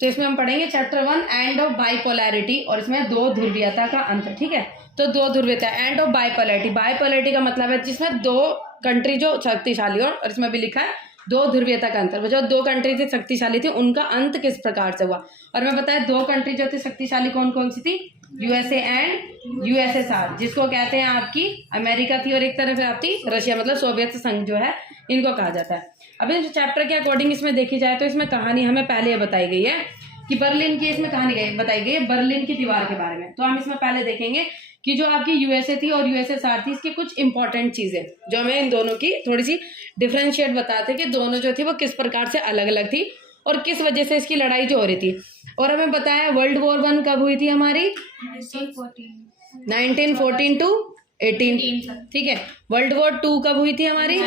तो इसमें हम पढ़ेंगे चैप्टर 1 एंड ऑफ बाइपोलैरिटी, और इसमें दो ध्रुवीयता का अंतर। ठीक है, तो दो ध्रुवीयता, एंड ऑफ बाइपोलैरिटी। बाइपोलैरिटी का मतलब है जिसमें दो कंट्री जो शक्तिशाली हो, और इसमें भी लिखा है दो ध्रुवीयता का अंतर। वो जो दो कंट्री थी शक्तिशाली थी उनका अंत किस प्रकार से हुआ। और मैं बताया दो कंट्री जो थी शक्तिशाली कौन कौन सी थी, यूएसए एंड यूएसएसआर, जिसको कहते हैं आपकी अमेरिका थी, और एक तरफ आपकी रशिया, मतलब सोवियत संघ जो है, इनको कहा जाता है। अब इस चैप्टर के अकॉर्डिंग इसमें देखी जाए तो इसमें कहानी हमें पहले बताई गई है कि बर्लिन की, इसमें कहानी बताई गई है बर्लिन की दीवार के बारे में। तो हम इसमें पहले देखेंगे कि जो आपकी यूएसए थी और यूएसएसआर थी, इसकी कुछ इंपॉर्टेंट चीजें जो हमें इन दोनों की थोड़ी सी डिफरेंशिएट बताते कि दोनों जो थी वो किस प्रकार से अलग अलग थी और किस वजह से इसकी लड़ाई जो हो रही थी। और हमें बताया वर्ल्ड वॉर 1 कब हुई थी हमारी, 1914 टू 18। ठीक है, वर्ल्ड वॉर 2 कब हुई थी हमारी,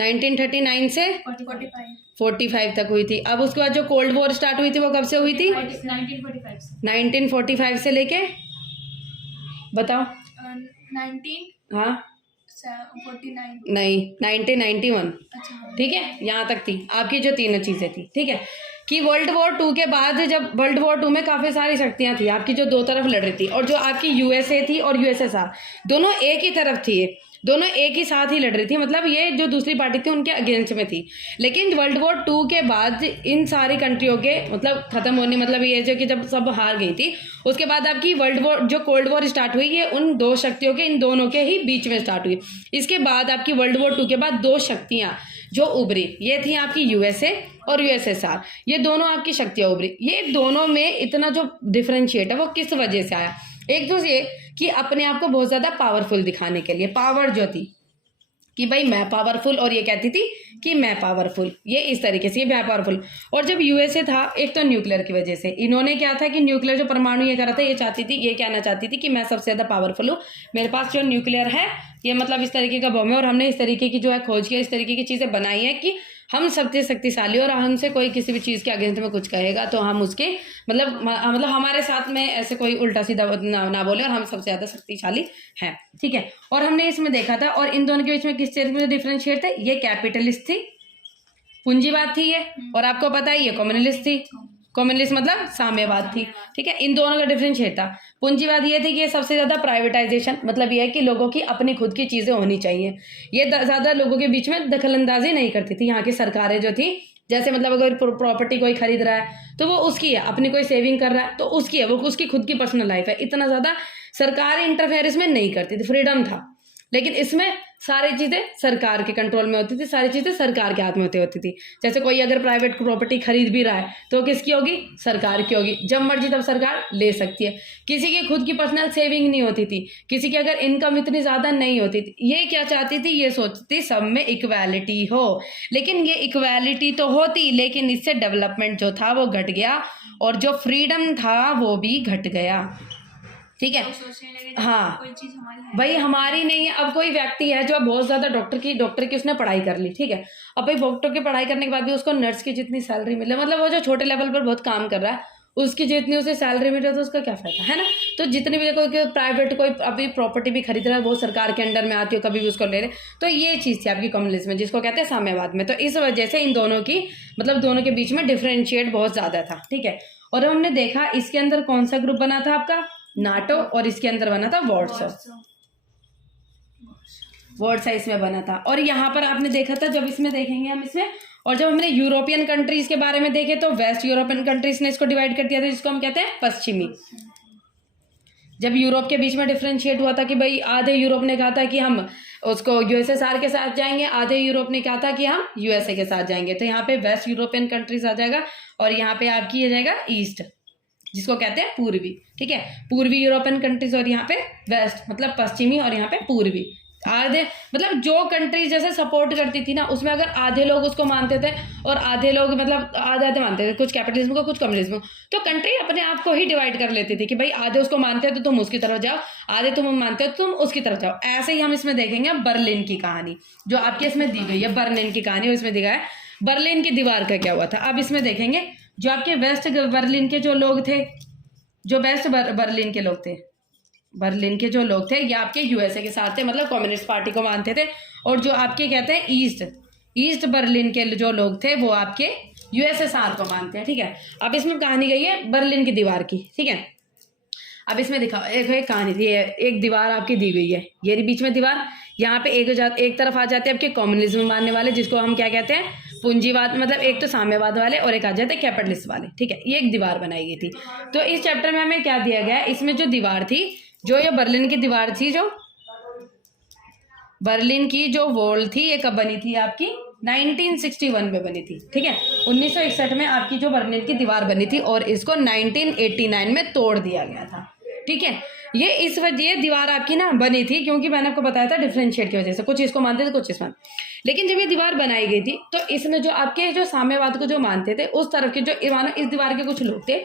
1939 से 45 तक हुई थी। अब उसके बाद जो कोल्ड वॉर स्टार्ट हुई थी वो कब से हुई थी, 1945 से लेके बताओ 1949 नहीं 1991। ठीक है, यहाँ तक थी आपकी जो तीनों चीजें थी। ठीक है, कि वर्ल्ड वॉर 2 के बाद, जब वर्ल्ड वॉर 2 में काफी सारी शक्तियां थी आपकी जो दो तरफ लड़ रही थी, और जो आपकी यूएसए थी और यूएसएसआर दोनों एक ही तरफ थी, दोनों एक ही साथ ही लड़ रही थी, मतलब ये जो दूसरी पार्टी थी उनके अगेंस्ट में थी। लेकिन वर्ल्ड वॉर 2 के बाद इन सारी कंट्रियों के मतलब खत्म होने, मतलब ये जो कि जब सब हार गई थी, उसके बाद आपकी वर्ल्ड वॉर जो कोल्ड वॉर स्टार्ट हुई, ये उन दो शक्तियों के, इन दोनों के ही बीच में स्टार्ट हुई। इसके बाद आपकी वर्ल्ड वॉर 2 के बाद दो शक्तियां जो उभरी, ये थी आपकी यूएसए और यूएसएसआर, ये दोनों आपकी शक्तियां उभरी। ये दोनों में इतना जो डिफरेंशिएट है वो किस वजह से आया, एक तो ये कि अपने आप को बहुत ज्यादा पावरफुल दिखाने के लिए, पावर जो थी कि भाई मैं पावरफुल, और ये कहती थी कि मैं पावरफुल, ये इस तरीके से, ये मैं पावरफुल। और जब यूएसए था, एक तो न्यूक्लियर की वजह से, इन्होंने क्या था कि न्यूक्लियर जो परमाणु ये करा था, ये चाहती थी, ये कहना चाहती थी कि मैं सबसे ज्यादा पावरफुल हूँ, मेरे पास जो न्यूक्लियर है ये मतलब इस तरीके का बम है, और हमने इस तरीके की जो है खोज किया, इस तरीके की चीजें बनाई है कि हम सबसे शक्तिशाली, और हमसे कोई किसी भी चीज के अगेंस्ट में कुछ कहेगा तो हम उसके मतलब हमारे साथ में ऐसे कोई उल्टा सीधा ना बोले, और हम सबसे ज्यादा शक्तिशाली हैं। ठीक है, और हमने इसमें देखा था, और इन दोनों के बीच में किस चीज में डिफरेंशिएट थे, ये कैपिटलिस्ट थी, पूंजीवाद थी ये, और आपको पता है ये कम्युनलिस्ट थी। कम्युनलिस्ट मतलब साम्यवाद थी। ठीक है, इन दोनों का डिफरेंशिएट था। पूंजीवाद ये थी कि ये सबसे ज्यादा प्राइवेटाइजेशन, मतलब ये है कि लोगों की अपनी खुद की चीजें होनी चाहिए, ये ज्यादा लोगों के बीच में दखलंदाजी नहीं करती थी। यहाँ की सरकारें जो थी, जैसे मतलब अगर प्रॉपर्टी कोई खरीद रहा है तो वो उसकी है, अपनी कोई सेविंग कर रहा है तो उसकी है, वो उसकी खुद की पर्सनल लाइफ है, इतना ज्यादा सरकार इंटरफेयर इसमें नहीं करती थी, फ्रीडम था। लेकिन इसमें सारी चीजें सरकार के कंट्रोल में होती थी, सारी चीजें सरकार के हाथ में होती थी। जैसे कोई अगर प्राइवेट प्रॉपर्टी खरीद भी रहा है तो किसकी होगी, सरकार की होगी, जब मर्जी तब सरकार ले सकती है। किसी की खुद की पर्सनल सेविंग नहीं होती थी, किसी की अगर इनकम इतनी ज्यादा नहीं होती थी। ये क्या चाहती थी, ये सोचती थी सब में इक्वालिटी हो, लेकिन ये इक्वालिटी तो होती, लेकिन इससे डेवलपमेंट जो था वो घट गया, और जो फ्रीडम था वो भी घट गया। ठीक है, हाँ भाई हमारी नहीं है। अब कोई व्यक्ति है जो बहुत ज्यादा डॉक्टर की उसने पढ़ाई कर ली, ठीक है, अब भाई डॉक्टर की पढ़ाई करने के बाद भी उसको नर्स की जितनी सैलरी मिले, मतलब वो जो छोटे लेवल पर बहुत काम कर रहा है उसकी जितनी उसे सैलरी मिले तो उसका क्या फायदा है ना। तो जितनी भी कोई प्राइवेट कोई अभी प्रॉपर्टी भी खरीद रहा है वो सरकार के अंडर में आती है, कभी भी उसको ले रहे। तो ये चीज थी आपकी कम्युनिज्म में, जिसको कहते हैं साम्यवाद में। तो इस वजह से इन दोनों की मतलब दोनों के बीच में डिफरेंशिएट बहुत ज्यादा था। ठीक है, और हमने देखा इसके अंदर कौन सा ग्रुप बना था आपका, नाटो, और इसके अंदर बना था वॉर्सा इसमें बना था। और यहाँ पर आपने देखा था, जब इसमें देखेंगे हम इसमें, और जब हमने यूरोपियन कंट्रीज के बारे में देखे तो वेस्ट यूरोपियन कंट्रीज ने इसको डिवाइड कर दिया था, जिसको हम कहते हैं पश्चिमी। जब यूरोप के बीच में डिफरेंशिएट हुआ था कि भाई आधे यूरोप ने कहा था कि हम उसको यूएसएसआर के साथ जाएंगे, आधे यूरोप ने कहा था कि हम यूएसए के साथ जाएंगे। तो यहाँ पे वेस्ट यूरोपियन कंट्रीज आ जाएगा, और यहाँ पे आपकी आ जाएगा ईस्ट, जिसको कहते हैं पूर्वी। ठीक है, पूर्वी यूरोपियन कंट्रीज, और यहाँ पे वेस्ट मतलब पश्चिमी, और यहाँ पे पूर्वी। आधे मतलब जो कंट्रीज जैसे सपोर्ट करती थी ना, उसमें अगर आधे लोग उसको मानते थे और आधे लोग मतलब आधे मानते थे, कुछ कैपिटलिज्म को कुछ कम्युनिज्म को, तो कंट्री अपने आप को ही डिवाइड कर लेती थी कि भाई आधे उसको मानते हो तो तुम उसकी तरफ जाओ, आधे तुम मानते हो तो तुम उसकी तरफ जाओ। ऐसे ही हम इसमें देखेंगे बर्लिन की कहानी जो आपके इसमें दी गई है, बर्लिन की कहानी इसमें दिखा है। बर्लिन की दीवार का क्या हुआ था, अब इसमें देखेंगे जो आपके वेस्ट बर्लिन के जो लोग थे, जो वेस्ट बर्लिन के लोग थे, बर्लिन के जो लोग थे ये आपके यूएसए के साथ थे, मतलब कम्युनिस्ट पार्टी को मानते थे। और जो आपके कहते हैं ईस्ट बर्लिन के जो लोग थे वो आपके यूएसएसआर को मानते हैं, ठीक है। अब इसमें कहानी गई है बर्लिन की दीवार की, ठीक है। अब इसमें दिखा एक कहानी थी, एक दीवार आपकी दी गई है, ये बीच में दीवार, यहाँ पे एक तरफ आ जाते हैं आपके कम्युनिज्म मानने वाले, जिसको हम क्या कहते हैं, पूंजीवाद, मतलब एक तो साम्यवाद वाले और एक आ जाते हैं कैपिटलिस्ट वाले, ठीक है। ये एक दीवार बनाई गई थी। तो इस चैप्टर में हमें क्या दिया गया है, इसमें जो दीवार थी, जो ये बर्लिन की दीवार थी, जो बर्लिन की जो वॉल थी, ये कब बनी थी आपकी, 1961 में बनी थी, ठीक है। 1961 में आपकी जो बर्लिन की दीवार बनी थी और इसको 1989 में तोड़ दिया गया था, ठीक है। ये इस वजह ये दीवार आपकी ना बनी थी क्योंकि मैंने आपको बताया था डिफरेंशिएट की वजह से, कुछ इसको मानते थे कुछ इसमें। लेकिन जब ये दीवार बनाई गई थी तो इसमें जो आपके जो साम्यवाद को जो मानते थे, उस तरफ के जो मानो इस दीवार के कुछ लोग थे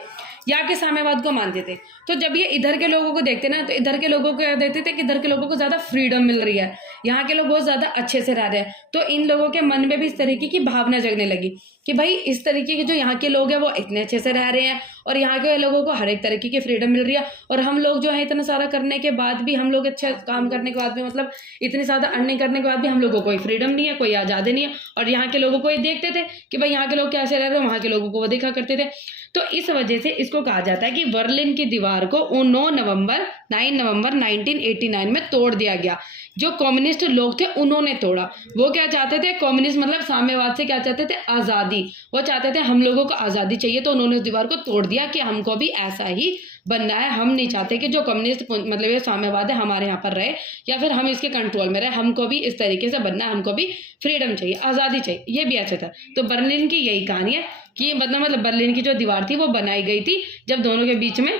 यहाँ के साम्यवाद को मानते थे। तो जब ये इधर के लोगों को देखते ना, तो इधर के लोगों को क्या देखते थे कि इधर के लोगों को ज़्यादा फ्रीडम मिल रही है, यहाँ के लोग बहुत ज़्यादा अच्छे से रह रहे हैं। तो इन लोगों के मन में भी इस तरीके की भावना जगने लगी कि भाई इस तरीके के जो यहाँ के लोग हैं वो इतने अच्छे से रह रहे हैं और यहाँ के लोगों को हर एक तरीके की फ्रीडम मिल रही है, और हम लोग जो है इतना सारा करने के बाद भी, हम लोग अच्छा काम करने के बाद भी, मतलब इतनी ज़्यादा अर्निंग करने के बाद भी हम लोगों को कोई फ्रीडम नहीं है, कोई आज़ादी नहीं है। और यहाँ के लोगों को ये देखते थे कि भाई यहाँ के लोग कैसे रह रहे हैं, वहाँ के लोगों को वो देखा करते थे। तो इस वजह से इसको कहा जाता है कि बर्लिन की दीवार को 9 नवंबर 1989 में तोड़ दिया गया। जो कम्युनिस्ट लोग थे उन्होंने तोड़ा। वो क्या चाहते थे, कम्युनिस्ट मतलब साम्यवाद से क्या चाहते थे, आज़ादी। वो चाहते थे हम लोगों को आज़ादी चाहिए, तो उन्होंने उस दीवार को तोड़ दिया कि हमको भी ऐसा ही बनना है। हम नहीं चाहते कि जो कम्युनिस्ट मतलब ये साम्यवाद है हमारे यहाँ पर रहे या फिर हम इसके कंट्रोल में रहे, हमको भी इस तरीके से बनना है, हमको भी फ्रीडम चाहिए, आज़ादी चाहिए। ये भी अच्छा था। तो बर्लिन की यही कहानी है कि मतलब बर्लिन की जो दीवार थी वो बनाई गई थी जब दोनों के बीच में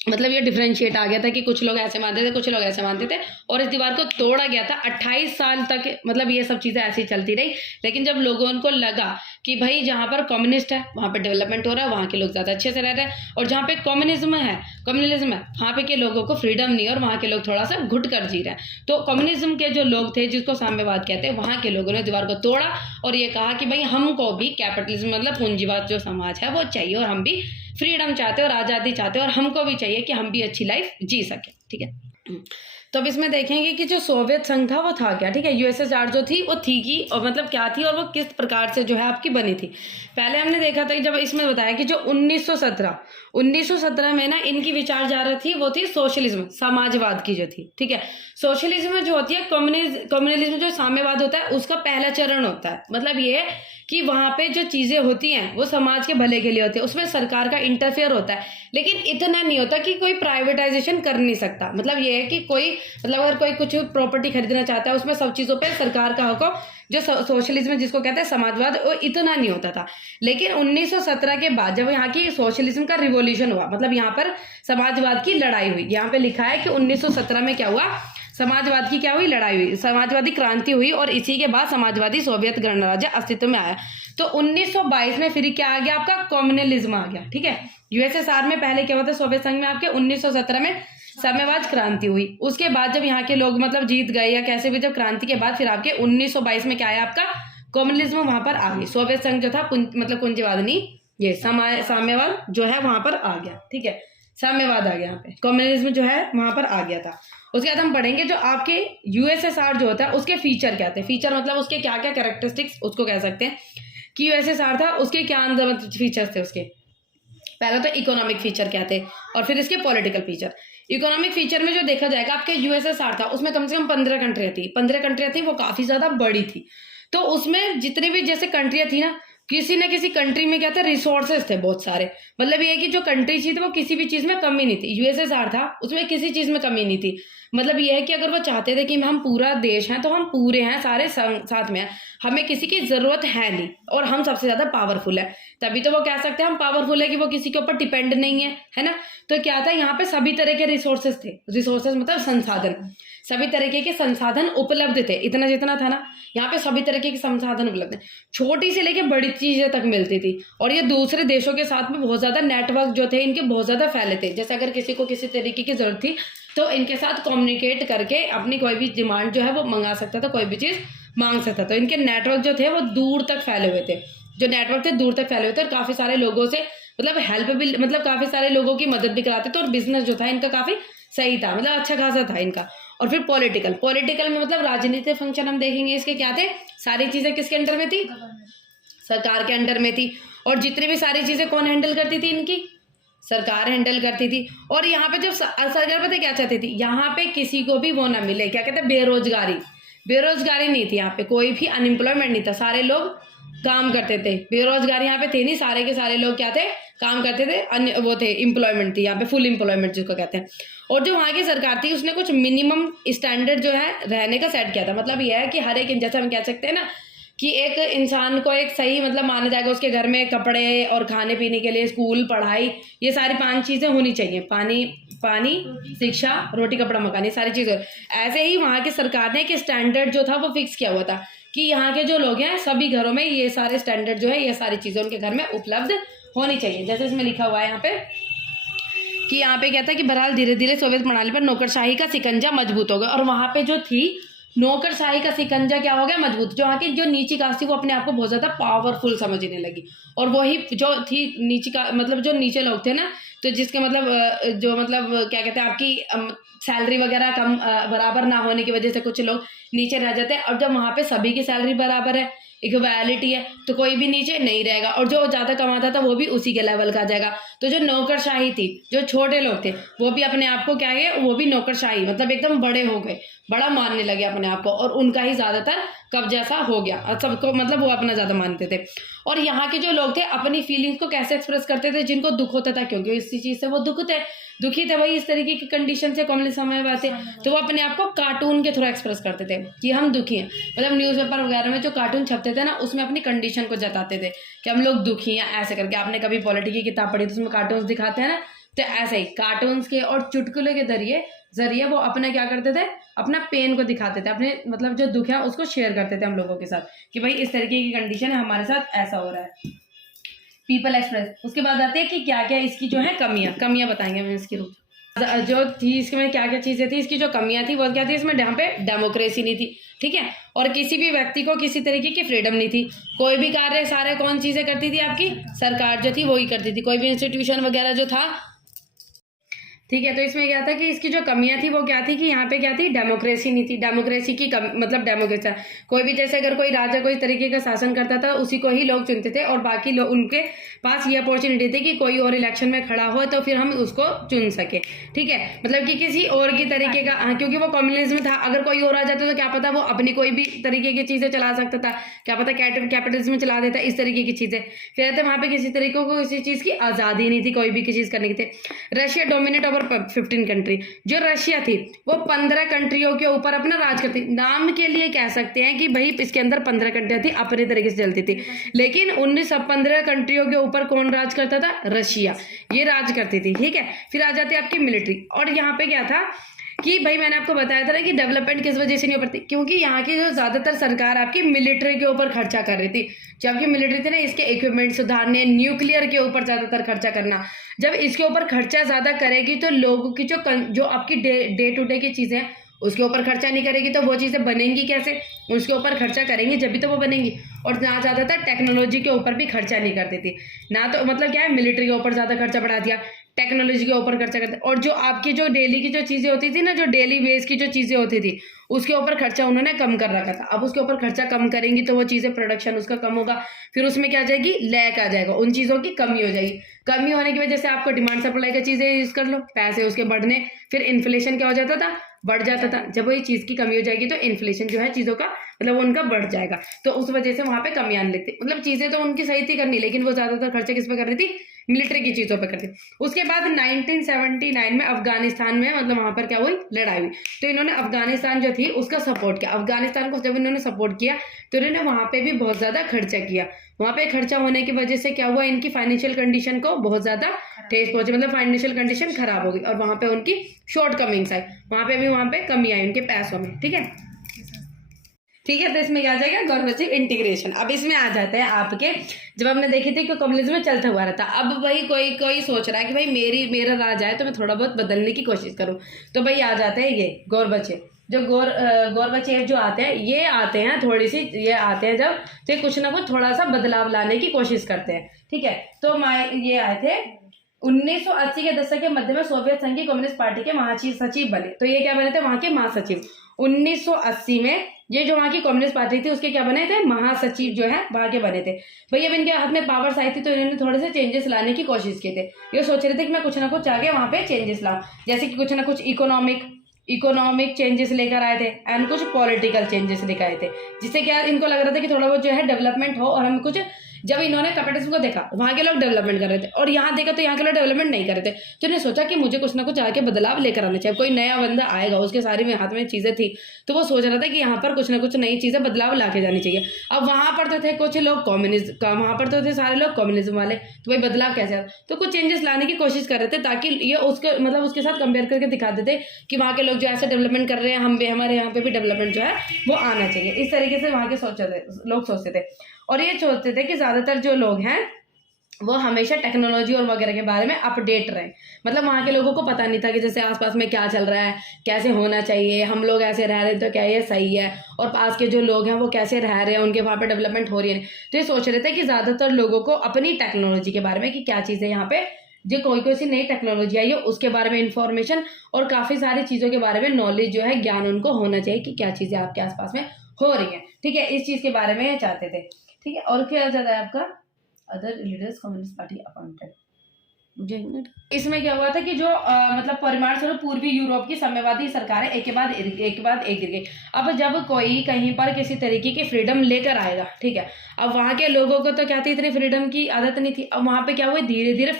मतलब ये डिफरेंशिएट आ गया था कि कुछ लोग ऐसे मानते थे, कुछ लोग ऐसे मानते थे, और इस दीवार को तोड़ा गया था। 28 साल तक मतलब ये सब चीज़ें ऐसी चलती रही। लेकिन जब लोगों को लगा कि भाई जहाँ पर कम्युनिस्ट है वहाँ पे डेवलपमेंट हो रहा है, वहाँ के लोग ज़्यादा अच्छे से रह रहे हैं, और जहाँ पे कम्युनिज्म है वहाँ पे के लोगों को फ्रीडम नहीं है और वहाँ के लोग थोड़ा सा घुट कर जी रहे हैं। तो कम्युनिज्म के जो लोग थे, जिसको साम्यवाद कहते हैं, वहाँ के लोगों ने दीवार को तोड़ा और ये कहा कि भाई हमको भी कैपिटलिज्म मतलब पूंजीवाद जो समाज है वो चाहिए, और हम भी फ्रीडम चाहते हैं और आज़ादी चाहते हैं, और हमको भी चाहिए कि हम भी अच्छी लाइफ जी सकें, ठीक है। तो अब इसमें देखेंगे कि जो सोवियत संघ था वो था क्या, ठीक है। यूएसएसआर जो थी वो थी की, और मतलब क्या थी और वो किस प्रकार से जो है आपकी बनी थी। पहले हमने देखा था कि जब इसमें बताया कि जो 1917 में ना इनकी विचारधारा थी वो थी सोशलिज्म, समाजवाद की जो थी, ठीक है। सोशलिज्म जो होती है, कम्युनलिज्म जो साम्यवाद होता है उसका पहला चरण होता है। मतलब ये है कि वहाँ पे जो चीज़ें होती हैं वो समाज के भले के लिए होती है, उसमें सरकार का इंटरफेयर होता है, लेकिन इतना नहीं होता कि कोई प्राइवेटाइजेशन कर नहीं सकता। मतलब ये है कि कोई मतलब अगर कोई कुछ प्रॉपर्टी खरीदना चाहता है उसमें सब चीज़ों पे सरकार का हक हो। जो सोशलिज्म जिसको कहते हैं समाजवाद, वो इतना नहीं होता था। लेकिन 1917 के बाद जब यहाँ की सोशलिज्म का रिवॉल्यूशन हुआ, मतलब यहाँ पर समाजवाद की लड़ाई हुई। यहाँ पे लिखा है कि 1917 में क्या हुआ, समाजवाद की क्या हुई, लड़ाई हुई, समाजवादी क्रांति हुई, और इसी के बाद समाजवादी सोवियत गणराज्य अस्तित्व में आया। तो 1922 में फिर क्या आ गया, आपका कम्युनलिज्म आ गया, ठीक है। यूएसएसआर में पहले क्या होता है, सोवियत संघ में आपके 1917 में साम्यवाद क्रांति हुई। उसके बाद जब यहाँ के लोग मतलब जीत गए या कैसे भी, जब क्रांति के बाद फिर आपके 1922 में क्या आया, आपका कम्युनलिज्म वहां पर आ गई। सोवियत संघ जो था मतलब पूंजीवाद नहीं, ये साम्यवाद जो है वहां पर आ गया, ठीक है। साम्यवाद आ गया, यहाँ पे कम्युनलिज्म जो है वहां पर आ गया था। उसके बाद हम पढ़ेंगे जो आपके यूएसएसआर जो होता है उसके फीचर क्या थे। फीचर मतलब उसके क्या क्या कैरेक्टरिस्टिक्स उसको कह सकते हैं कि यूएसएसआर था, उसके क्या फीचर्स थे उसके। पहला तो इकोनॉमिक फीचर क्या थे, और फिर इसके पॉलिटिकल फीचर। इकोनॉमिक फीचर में जो देखा जाएगा, आपके यूएसएसआर था उसमें कम से कम 15 कंट्रियां थी। 15 कंट्रियां थी, वो काफी ज्यादा बड़ी थी। तो उसमें जितने भी जैसे कंट्रियां थी ना, किसी न किसी कंट्री में क्या था, रिसोर्सेज थे बहुत सारे। मतलब ये है कि जो कंट्री थी वो किसी भी चीज में कमी नहीं थी। यूएसएसआर था उसमें किसी चीज में कमी नहीं थी। मतलब ये है कि अगर वो चाहते थे कि हम पूरा देश हैं तो हम पूरे हैं, सारे साथ में हैं, हमें किसी की जरूरत है नहीं, और हम सबसे ज्यादा पावरफुल है, तभी तो वो कह सकते हैं हम पावरफुल है कि वो किसी के ऊपर डिपेंड नहीं है ना। तो क्या था, यहाँ पे सभी तरह के रिसोर्सेज थे। रिसोर्सेज मतलब संसाधन, सभी तरीके के संसाधन उपलब्ध थे। इतना जितना था ना, यहाँ पे सभी तरीके के संसाधन उपलब्ध है, छोटी से लेके बड़ी चीजें तक मिलती थी। और ये दूसरे देशों के साथ में बहुत ज्यादा नेटवर्क जो थे इनके बहुत ज्यादा फैले थे। जैसे अगर किसी को किसी तरीके की जरूरत थी तो इनके साथ कम्युनिकेट करके अपनी कोई भी डिमांड जो है वो मंगा सकता था, कोई भी चीज मांग सकता था। तो इनके नेटवर्क जो थे वो दूर तक फैले हुए थे, जो नेटवर्क थे दूर तक फैले हुए थे, और काफी सारे लोगों से मतलब हेल्प भी, मतलब काफी सारे लोगों की मदद भी कराते थे, और बिजनेस जो था इनका काफी सही था, मतलब अच्छा खासा था इनका। और फिर पॉलिटिकल में मतलब राजनीतिक फंक्शन हम देखेंगे इसके क्या थे, सारी चीजें किसके अंडर में थी, सरकार के अंडर में थी। और जितनी भी सारी चीजें कौन हैंडल करती थी इनकी, सरकार हैंडल करती थी। और यहाँ पे जब सरकार पता क्या चाहती थी, यहाँ पे किसी को भी वो ना मिले, क्या कहते हैं, बेरोजगारी, बेरोजगारी नहीं थी यहाँ पे, कोई भी अनएम्प्लॉयमेंट नहीं था, सारे लोग काम करते थे। बेरोजगारी यहाँ पे थे नहीं, सारे के सारे लोग क्या थे, काम करते थे, अन्य वो थे, एम्प्लॉयमेंट थी यहाँ पे, फुल एम्प्लॉयमेंट जिसको कहते हैं। और जो वहाँ की सरकार थी उसने कुछ मिनिमम स्टैंडर्ड जो है रहने का सेट किया था। मतलब यह है कि हर एक, जैसे हम कह सकते हैं ना कि एक इंसान को एक सही मतलब माना जाएगा, उसके घर में कपड़े और खाने पीने के लिए, स्कूल, पढ़ाई, ये सारी 5 चीज़ें होनी चाहिए, पानी, शिक्षा, रोटी, कपड़ा, मकान, ये सारी चीज़ें। ऐसे ही वहाँ की सरकार ने एक स्टैंडर्ड जो था वो फिक्स किया हुआ था कि यहाँ के जो लोग हैं सभी घरों में ये सारे स्टैंडर्ड जो है, ये सारी चीज़ें उनके घर में उपलब्ध होनी चाहिए। जैसे इसमें लिखा हुआ है यहाँ पे कि यहाँ पे क्या था कि बहरहाल धीरे धीरे सोवियत प्रणाली पर नौकरशाही का सिकंजा मजबूत हो गया। और वहाँ पे जो थी नौकरशाही का सिकंजा क्या हो गया, मजबूत। जो वहाँ की जो नीची कास्ट थी वो अपने आप को बहुत ज़्यादा पावरफुल समझने लगी। और वही जो थी नीची का मतलब जो नीचे लोग थे ना, तो जिसके मतलब जो मतलब क्या कहते हैं, आपकी सैलरी वगैरह कम बराबर ना होने की वजह से कुछ लोग नीचे रह जाते हैं। और जब वहाँ पे सभी की सैलरी बराबर है, इक्वालिटी है, तो कोई भी नीचे नहीं रहेगा, और जो ज़्यादा कमाता था वो भी उसी के लेवल का आ जाएगा। तो जो नौकरशाही थी, जो छोटे लोग थे, वो भी अपने आप को क्या है, वो भी नौकरशाही मतलब एकदम बड़े हो गए, बड़ा मानने लगे अपने आप को, और उनका ही ज़्यादातर कब्जा सा हो गया, और सबको मतलब वो अपना ज़्यादा मानते थे। और यहाँ के जो लोग थे अपनी फीलिंग्स को कैसे एक्सप्रेस करते थे, जिनको दुख होता था, क्योंकि इसी चीज़ से वो दुखी थे, वही इस तरीके की कंडीशन से कॉमन समय में आते, तो वो अपने आप को कार्टून के थ्रू एक्सप्रेस करते थे कि हम दुखी हैं। मतलब न्यूज़पेपर वगैरह में जो कार्टून छपते थे ना, उसमें अपनी कंडीशन को जताते थे कि हम लोग दुखी हैं, ऐसे करके। आपने कभी पॉलिटी की किताब पढ़ी तो उसमें कार्टून्स दिखाते हैं ना, तो ऐसे ही कार्टून्स के और चुटकुले के जरिए वो अपना क्या करते थे, अपना पेन को दिखाते थे, अपने मतलब जो दुख है उसको शेयर करते थे हम लोगों के साथ कि भाई इस तरीके की कंडीशन है, हमारे साथ ऐसा हो रहा है। People express. उसके बाद आते हैं कि क्या क्या इसकी जो है कमियां बताएंगे मैं इसकी रूप जो थी इसमें क्या क्या चीज़ें थी। इसकी जो कमियां थी वो क्या थी, इसमें यहाँ पे डेमोक्रेसी नहीं थी, ठीक है, और किसी भी व्यक्ति को किसी तरीके की फ्रीडम नहीं थी। कोई भी कार्य सारे कौन चीज़ें करती थी, आपकी सरकार जो थी वही करती थी, कोई भी इंस्टीट्यूशन वगैरह जो था, ठीक है। तो इसमें क्या था कि इसकी जो कमियां थी वो क्या थी कि यहाँ पे क्या थी, डेमोक्रेसी नहीं थी। डेमोक्रेसी की मतलब डेमोक्रेसी, कोई भी जैसे अगर कोई राजा कोई तरीके का शासन करता था उसी को ही लोग चुनते थे, और बाकी लोग उनके पास ये अपॉर्चुनिटी थी कि कोई और इलेक्शन में खड़ा हो तो फिर हम उसको चुन सके, ठीक है। मतलब कि किसी और की तरीके का, क्योंकि वो कम्युनिज्म था, अगर कोई और आ जाता तो क्या पता वो अपनी कोई भी तरीके की चीज़ें चला सकता था, क्या पता कैपिटलिज्म में चला देता, इस तरीके की चीज़ें। फिर रहते वहाँ पे किसी तरीके को किसी चीज़ की आज़ादी नहीं थी, कोई भी चीज़ करने की थी। Russia dominate over 15 country. जो रशिया थी वो 15 कंट्रियों के ऊपर अपना राज करती। नाम के लिए कह सकते हैं कि भाई इसके अंदर 15 कंट्रियां थी, अपने तरीके से चलती थी, लेकिन 15 कंट्रियों के ऊपर कौन राज करता था, रशिया, ये राज करती थी, ठीक है। फिर आ जाती है आपकी मिलिट्री। और यहाँ पे क्या था कि भाई मैंने आपको बताया था ना कि डेवलपमेंट किस वजह से नहीं हो पाती, क्योंकि यहाँ की जो ज़्यादातर सरकार आपकी मिलिट्री के ऊपर खर्चा कर रही थी। जो आपकी मिलिट्री थी ना, इसके इक्विपमेंट सुधारने, न्यूक्लियर के ऊपर ज़्यादातर खर्चा करना। जब इसके ऊपर खर्चा ज़्यादा करेगी तो लोगों की जो आपकी डे टू डे की चीज़ें हैं उसके ऊपर खर्चा नहीं करेगी, तो वो चीज़ें बनेंगी कैसे, उसके ऊपर खर्चा करेंगे जब भी तो वो बनेंगी। और ना ज़्यादातर टेक्नोलॉजी के ऊपर भी खर्चा नहीं करती थी ना, तो मतलब क्या है, मिलिट्री के ऊपर ज़्यादा खर्चा बढ़ा दिया, टेक्नोलॉजी के ऊपर खर्चा करते। और जो आपकी जो डेली की जो चीज़ें होती थी ना, जो डेली वेज की जो चीज़ें होती थी उसके ऊपर खर्चा उन्होंने कम कर रखा था। अब उसके ऊपर खर्चा कम करेंगी तो वो चीज़ें प्रोडक्शन उसका कम होगा, फिर उसमें क्या आ जाएगी, लैक आ जाएगा, उन चीज़ों की कमी हो जाएगी। कमी होने की वजह से आपको डिमांड सप्लाई का चीज़ें यूज़ कर लो, पैसे उसके बढ़ने, फिर इन्फ्लेशन क्या हो जाता था, बढ़ जाता था। जब वही चीज़ की कमी हो जाएगी तो इन्फ्लेशन जो है चीज़ों का मतलब उनका बढ़ जाएगा, तो उस वजह से वहाँ पे कमी आने लगती। मतलब चीज़ें तो उनकी सही थी करनी, लेकिन वो ज़्यादातर खर्चा किस पे कर रही थी, मिलिट्री की चीज़ों पे करती। उसके बाद 1979 में अफगानिस्तान में मतलब वहाँ पर क्या हुई, लड़ाई हुई, तो इन्होंने अफगानिस्तान जो थी उसका सपोर्ट किया। अफगानिस्तान को जब इन्होंने सपोर्ट किया तो इन्होंने वहाँ पे भी बहुत ज़्यादा खर्चा किया। वहाँ पे खर्चा होने की वजह से क्या हुआ, इनकी फाइनेंशियल कंडीशन को बहुत ज़्यादा ठेस पहुंची, मतलब फाइनेंशियल कंडीशन खराब हो गई, और वहाँ पे उनकी शॉर्ट कमिंग्स आई, वहाँ पे कमी आई उनके पैसों में, ठीक है। ठीक है, तो इसमें क्या आ जाएगा, गौरवचिव इंटीग्रेशन। अब इसमें आ जाते हैं आपके, जब हमने देखी थी कि कम्युनिज्म में चलता हुआ रहता, अब भाई कोई सोच रहा है कि भाई मेरा राज आए तो मैं थोड़ा बहुत बदलने की कोशिश करूं, तो भाई आ जाते हैं ये गौरवचिव। जो गौरवचिव जो आते हैं, ये आते हैं थोड़ी सी, ये आते हैं जब, तो ये कुछ ना कुछ थोड़ा सा बदलाव लाने की कोशिश करते हैं, ठीक है। तो ये आए थे 1980 के दशक के मध्य में सोवियत संघ की कम्युनिस्ट पार्टी के महासचिव बने। तो ये क्या बने थे, वहां के महासचिव। 1980 में ये जो वहाँ की कम्युनिस्ट पार्टी थी उसके क्या बने थे, महासचिव जो है वहाँ के बने थे। भाई अब इनके हाथ में पावर्स आई थी तो इन्होंने थोड़े से चेंजेस लाने की कोशिश की थे। ये सोच रहे थे कि मैं कुछ ना कुछ आगे वहाँ पे चेंजेस लाऊं, जैसे कि कुछ ना कुछ इकोनॉमिक चेंजेस लेकर आए थे एंड कुछ पॉलिटिकल चेंजेस लेकर आए थे, जिससे क्या इनको लग रहा था कि थोड़ा बहुत जो है डेवलपमेंट हो। और हम कुछ जब इन्होंने कैपिटलिज्म को देखा वहाँ के लोग डेवलपमेंट कर रहे थे और यहाँ देखा तो यहाँ के लोग डेवलपमेंट नहीं कर रहे थे, तो इन्हें सोचा कि मुझे कुछ ना कुछ आके बदलाव लेकर आना चाहिए। कोई नया बंदा आएगा, उसके सारी में हाथ में चीज़ें थी, तो वो सोच रहा था कि यहाँ पर कुछ ना कुछ नई चीज़ें बदलाव ला के जानी चाहिए। अब वहाँ पर तो थे कुछ लोग कम्युनिज्म का, वहाँ पर तो थे सारे लोग कम्युनिज्म वाले, तो भाई बदलाव कैसे आए, तो कुछ चेंजेस लाने की कोशिश कर रहे थे ताकि ये उसके मतलब उसके साथ कंपेयर करके दिखा देते कि वहाँ के लोग जो ऐसे डेवलपमेंट कर रहे हैं, हम भी हमारे यहाँ पे भी डेवलपमेंट जो है वो आना चाहिए। इस तरीके से वहाँ के लोग सोचते थे। और ये सोचते थे कि ज़्यादातर जो लोग हैं वो हमेशा टेक्नोलॉजी और वगैरह के बारे में अपडेट रहे। मतलब वहाँ के लोगों को पता नहीं था कि जैसे आसपास में क्या चल रहा है, कैसे होना चाहिए, हम लोग ऐसे रह रहे हैं तो क्या ये सही है, और पास के जो लोग हैं वो कैसे रह रहे हैं, उनके वहाँ पे डेवलपमेंट हो रही है। तो ये सोच रहे थे कि ज़्यादातर लोगों को अपनी टेक्नोलॉजी के बारे में कि क्या चीज़ें यहाँ पे जो कोई सी नई टेक्नोलॉजी आई है उसके बारे में इंफॉर्मेशन और काफ़ी सारी चीज़ों के बारे में नॉलेज जो है, ज्ञान उनको होना चाहिए कि क्या चीज़ें आपके आसपास में हो रही हैं। ठीक है, इस चीज़ के बारे में ये चाहते थे। ठीक है, और क्या चाहता है आपका other leaders communist party appointed. मुझे इसमें क्या हुआ था कि जो मतलब परिमाण स्वरूप पूर्वी यूरोप की साम्यवादी सरकारें एक के बाद एक गिर गई। अब जब कोई कहीं पर किसी तरीके की फ्रीडम लेकर आएगा, ठीक है, अब वहाँ के लोगों को तो क्या थी, इतनी फ्रीडम की आदत नहीं थी। अब वहाँ पे क्या हुआ, धीरे धीरे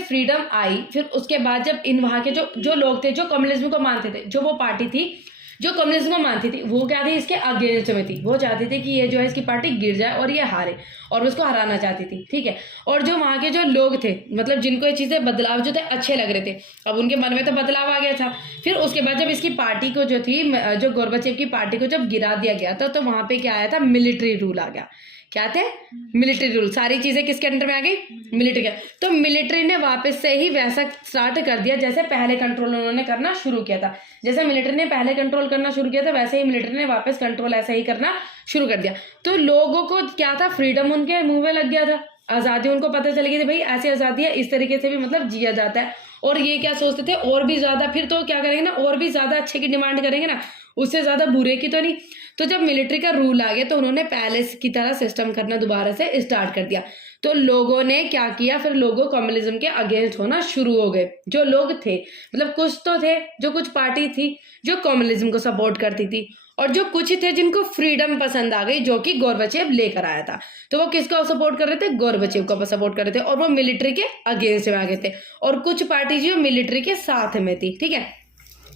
फ्रीडम आई। फिर उसके बाद जब इन वहाँ के जो लोग थे जो कम्युनिज्म को मानते थे, जो वो पार्टी थी जो कम्युनिज्म को मानती थी, वो क्या थी, इसके अगेंस्ट में थी। वो चाहती थी कि ये जो है इसकी पार्टी गिर जाए और ये हारे, और उसको हराना चाहती थी। ठीक है, और जो वहाँ के जो लोग थे, मतलब जिनको ये चीज़ें बदलाव जो थे अच्छे लग रहे थे, अब उनके मन में तो बदलाव आ गया था। फिर उसके बाद जब इसकी पार्टी को जो थी, जो गोर्बाचेव की पार्टी को जब गिरा दिया गया था, तो वहाँ पे क्या आया था, मिलिट्री रूल आ गया। क्या थे, मिलिट्री रूल। सारी चीजें किसके अंडर में आ गई, मिलिट्री के। तो मिलिट्री ने वापस से ही वैसा स्टार्ट कर दिया जैसे पहले कंट्रोल उन्होंने करना शुरू किया था। जैसे मिलिट्री ने पहले कंट्रोल करना शुरू किया था, वैसे ही मिलिट्री ने वापस कंट्रोल ऐसा ही करना शुरू कर दिया। तो लोगों को क्या था, फ्रीडम उनके मुंह में लग गया था, आज़ादी उनको पता चल गई थी, भाई ऐसी आज़ादी है, इस तरीके से भी मतलब जिया जाता है। और ये क्या सोचते थे, और भी ज़्यादा फिर तो क्या करेंगे ना, और भी ज़्यादा अच्छे की डिमांड करेंगे ना, उससे ज़्यादा बुरे की तो नहीं। तो जब मिलिट्री का रूल आ गया तो उन्होंने पहले की तरह सिस्टम करना दोबारा से स्टार्ट कर दिया। तो लोगों ने क्या किया, फिर लोगों कम्युनिज्म के अगेंस्ट होना शुरू हो गए। जो लोग थे, मतलब कुछ तो थे, जो कुछ पार्टी थी जो कम्युनिज्म को सपोर्ट करती थी, और जो कुछ थे जिनको फ्रीडम पसंद आ गई, जो कि गोर्बाचेव लेकर आया था। तो वो किसको सपोर्ट कर रहे थे, गोर्बाचेव को सपोर्ट कर रहे थे, और वो मिलिट्री के अगेंस्ट में आ गए थे। और कुछ पार्टी जो मिलिट्री के साथ में थी, ठीक है,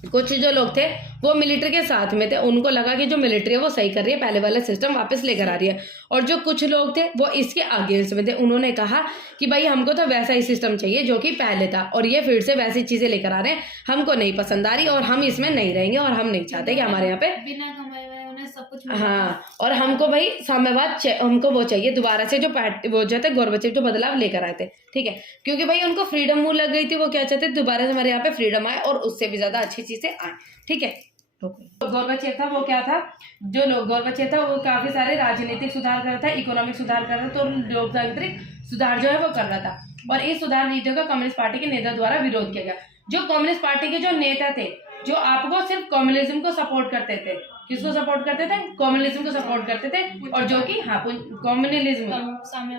कुछ जो लोग थे वो मिलिट्री के साथ में थे, उनको लगा कि जो मिलिट्री है वो सही कर रही है, पहले वाला सिस्टम वापस लेकर आ रही है। और जो कुछ लोग थे वो इसके अगेंस्ट में थे, उन्होंने कहा कि भाई हमको तो वैसा ही सिस्टम चाहिए जो कि पहले था, और ये फिर से वैसी चीजें लेकर आ रहे हैं, हमको नहीं पसंद आ रही और हम इसमें नहीं रहेंगे, और हम नहीं चाहते कि हमारे यहाँ पे बिना कमाए हुए उन्हें सब कुछ। हाँ, और हमको भाई साम्यवाद हमको वो चाहिए दोबारा से, जो वो जो थे गोर्बाचेव जो बदलाव लेकर आए थे। ठीक है, क्योंकि भाई उनको फ्रीडम मुंह लग गई थी, वो क्या चाहते दोबारा से हमारे यहाँ पे फ्रीडम आए और उससे भी ज्यादा अच्छी चीजें आए। ठीक है, गोर्बाचेव था वो क्या था, जो गोर्बाचेव था वो काफी सारे राजनीतिक सुधार कर रहा था, इकोनॉमिक सुधार कर रहा था, तो लोकतांत्रिक सुधार जो है वो कर रहा था। और इस सुधार नीतियों का कम्युनिस्ट पार्टी के नेता द्वारा विरोध किया गया। जो कम्युनिस्ट पार्टी के जो नेता थे, जो आपको सिर्फ कम्युनिज्म को सपोर्ट करते थे, किसको सपोर्ट करते थे, कम्युनिज्म को सपोर्ट करते थे, और जो कि हाँ कम्युनिज्म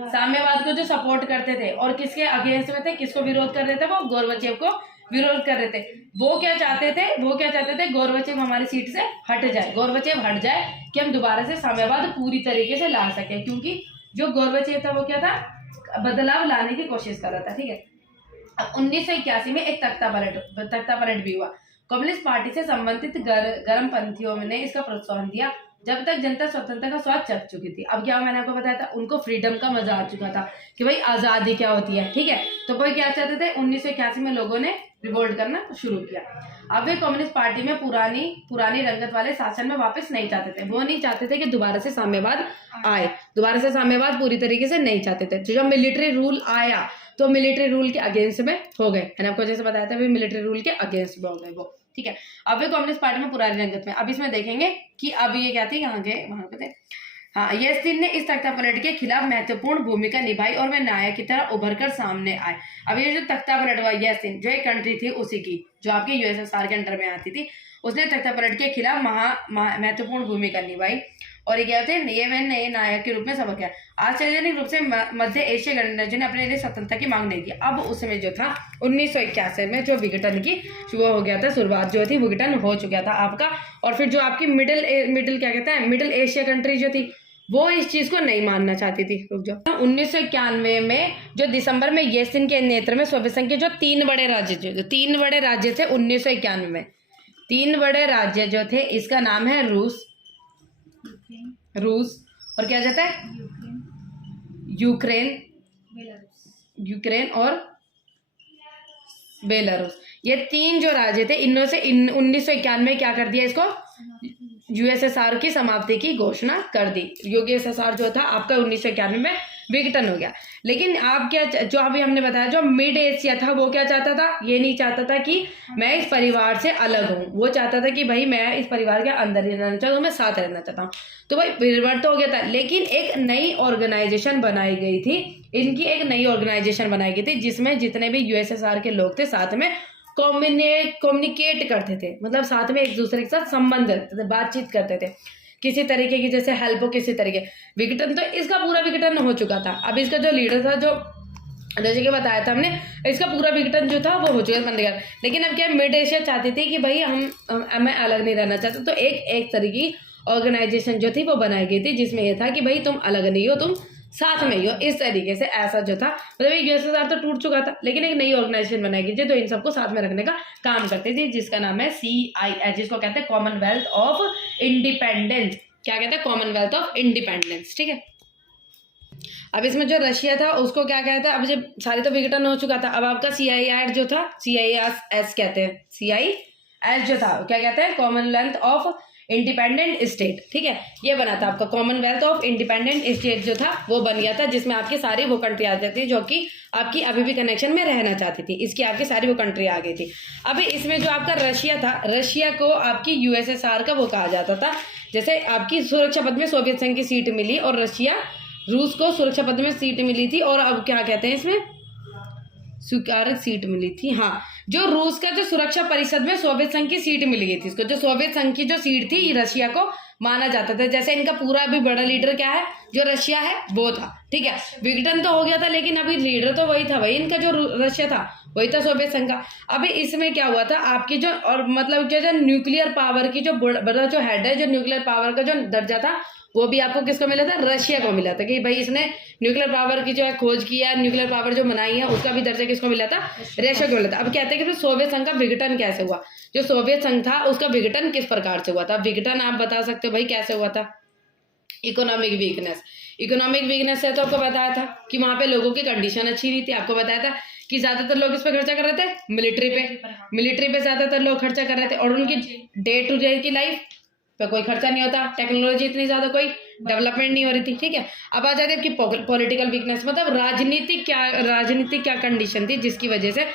साम्यवाद को जो सपोर्ट करते थे, और किसके अगेंस्ट में थे, किसको विरोध कर रहे थे, वो गोर्बाचेव को विरोध कर रहे थे। वो क्या चाहते थे, गोर्बाचेव हमारी सीट से हट जाए, गोर्बाचेव हट जाए कि हम दोबारा से साम्यवाद पूरी तरीके से ला सके, क्योंकि जो गोर्बाचेव था वो क्या था, बदलाव लाने की कोशिश कर रहा था। ठीक है, अब 1981 में एक तख्ता पलट भी हुआ। कम्युनिस्ट पार्टी से संबंधित गर्मपंथियों ने इसका प्रोत्साहन दिया, जब तक जनता स्वतंत्रता का स्वाद चख चुकी थी। अब क्या मैंने आपको बताया था, उनको फ्रीडम का मजा आ चुका था कि भाई आज़ादी क्या होती है। ठीक है, तो कोई क्या चाहते थे, 1981 में लोगों ने रिवोल्ट करना शुरू किया। अब वे कम्युनिस्ट पार्टी में पुरानी रंगत वाले शासन में वापस नहीं चाहते थे। वो नहीं चाहते थे कि दोबारा से साम्यवाद आए, दोबारा से साम्यवाद पूरी तरीके से नहीं चाहते थे। जब मिलिट्री रूल आया तो मिलिट्री रूल के अगेंस्ट में हो गए। मैंने आपको जैसे बताया था मिलिट्री रूल के अगेंस्ट में हो गए वो। ठीक है, अब वे कम्युनिस्ट पार्टी में पुरानी रंगत में। अब इसमें देखेंगे कि अब ये क्या थे, यहाँ के वहां पे थे हाँ, येल्त्सिन ने इस तख्तापलट के खिलाफ महत्वपूर्ण भूमिका निभाई और वे नायक की तरह उभर कर सामने आए। अब ये जो तख्तापलट हुआ, येल्त्सिन जो एक कंट्री थी उसी की, जो आपके यूएसएसआर के अंडर में आती थी, उसने तख्तापलट के खिलाफ महत्वपूर्ण भूमिका निभाई और ये क्या होते हैं, ये नए नायक के रूप में सबक है। आश्चर्यजनक रूप से मध्य एशिया गणराज्य ने अपने लिए स्वतंत्रता की मांग नहीं की। अब उस समय जो था 1981 में जो विघटन की शुरू हो गया था, शुरुआत जो थी विघटन हो चुका था आपका। और फिर जो आपकी मिडिल क्या कहते हैं, मिडिल एशिया कंट्री जो थी वो इस चीज को नहीं मानना चाहती थी। रुक जाओ। 1991 में जो दिसंबर में येल्त्सिन के नेतृत्व में सोवियत संघ के जो तीन बड़े राज्य थे 1991 में, तीन बड़े राज्य जो थे, इसका नाम है रूस और क्या जाता है, यूक्रेन और बेलारूस। ये तीन जो राज्य थे, इनमें से 1991 में क्या कर दिया, इसको यूएसएसआर की समाप्ति की घोषणा कर दी। यूएसएसआर जो था आपका 1991 में विघटन हो गया। लेकिन आप क्या, जो अभी हमने बताया, जो मिड एशिया था वो क्या चाहता था, ये नहीं चाहता था कि मैं इस परिवार से अलग हूँ, वो चाहता था कि भाई मैं इस परिवार के अंदर ही रहना चाहता हूँ, मैं साथ रहना चाहता हूँ। तो भाई परिवर्तन तो हो गया था, लेकिन एक नई ऑर्गेनाइजेशन बनाई गई थी, इनकी एक नई ऑर्गेनाइजेशन बनाई गई थी जिसमें जितने भी यूएसएसआर के लोग थे साथ में कम्युनिकेट करते थे, मतलब साथ में एक दूसरे के साथ संबंध रखते थे, बातचीत करते थे, किसी तरीके की जैसे हेल्प हो किसी तरीके। विघटन तो इसका पूरा विघटन हो चुका था। अब इसका जो लीडर था, जो जैसे कि बताया था हमने, इसका पूरा विघटन जो था वो हो चुका था बंदीगढ़। लेकिन अब क्या मिड एशिया चाहती थी कि भाई मैं अलग नहीं रहना चाहता, तो एक तरह की ऑर्गेनाइजेशन जो थी वो बनाई गई थी जिसमें यह था कि भाई तुम अलग नहीं हो, तुम साथ में ही हो। इस तरीके से ऐसा जो था, मतलब यूएसएसआर तो टूट चुका था, लेकिन एक नई ऑर्गेनाइजेशन बनाई गई थी जो इन सबको साथ में रखने का काम करती थी, जिसका नाम है CIS, जिसको कहते हैं कॉमनवेल्थ ऑफ इंडिपेंडेंस। क्या कहते हैं, कॉमनवेल्थ ऑफ इंडिपेंडेंस। ठीक है। अब इसमें जो रशिया था उसको क्या कहता है, अब जब सारी तो विघटन हो चुका था, अब आपका CIS जो था, CIS कहते हैं, CIS जो था क्या कहते हैं, कॉमनवेल्थ ऑफ इंडिपेंडेंट स्टेट। ठीक है, ये बना था आपका कॉमनवेल्थ ऑफ इंडिपेंडेंट स्टेट जो था वो बन गया था, जिसमें आपकी सारी वो कंट्री आ जाती थी जो कि आपकी अभी भी कनेक्शन में रहना चाहती थी, इसकी आपकी सारी वो कंट्री आ गई थी। अब इसमें जो आपका रशिया था, रशिया को आपकी यूएसएसआर का वो कहा जाता था, जैसे आपकी सुरक्षा पद में सोवियत संघ की सीट मिली और रूस को सुरक्षा पद में सीट मिली थी, और अब क्या कहते हैं इसमें स्वीकार्य सीट मिली थी। हाँ, जो रूस का जो सुरक्षा परिषद में सोवियत संघ की सीट मिल गई थी इसको, जो सोवियत संघ की जो सीट थी रशिया को माना जाता था। जैसे इनका पूरा अभी बड़ा लीडर क्या है, जो रशिया है वो था। ठीक है, विघटन तो हो गया था लेकिन अभी लीडर तो वही था, वही इनका जो रशिया था वही था सोवियत संघ का। अभी इसमें क्या हुआ था, आपकी जो और मतलब जो न्यूक्लियर पावर की जो बड़ा जो हेड है, जो न्यूक्लियर पावर का जो दर्जा था वो भी आपको किसको मिला था, रशिया को मिला था, कि भाई इसने न्यूक्लियर पावर की जो है खोज किया, न्यूक्लियर पावर जो बनाई है उसका भी दर्जा किसको मिला था, रशिया को मिला था। अब कहते हैं कि सोवियत संघ का विघटन कैसे हुआ, जो सोवियत संघ था उसका विघटन किस प्रकार से हुआ था। विघटन आप बता सकते हो भाई कैसे हुआ था, इकोनॉमिक वीकनेस से तो आपको बताया था कि वहां पे लोगों की कंडीशन अच्छी नहीं थी। आपको बताया था कि ज्यादातर लोग इस पे खर्चा कर रहे थे, मिलिट्री पे ज्यादातर लोग खर्चा कर रहे थे, और उनकी डे टू डे की लाइफ पे कोई खर्चा नहीं होता, टेक्नोलॉजी इतनी ज्यादा कोई डेवलपमेंट नहीं हो रही थी। ठीक है, अब आ जाते हैं आपकी पॉलिटिकल वीकनेस, मतलब राजनीतिक क्या कंडीशन थी जिसकी वजह से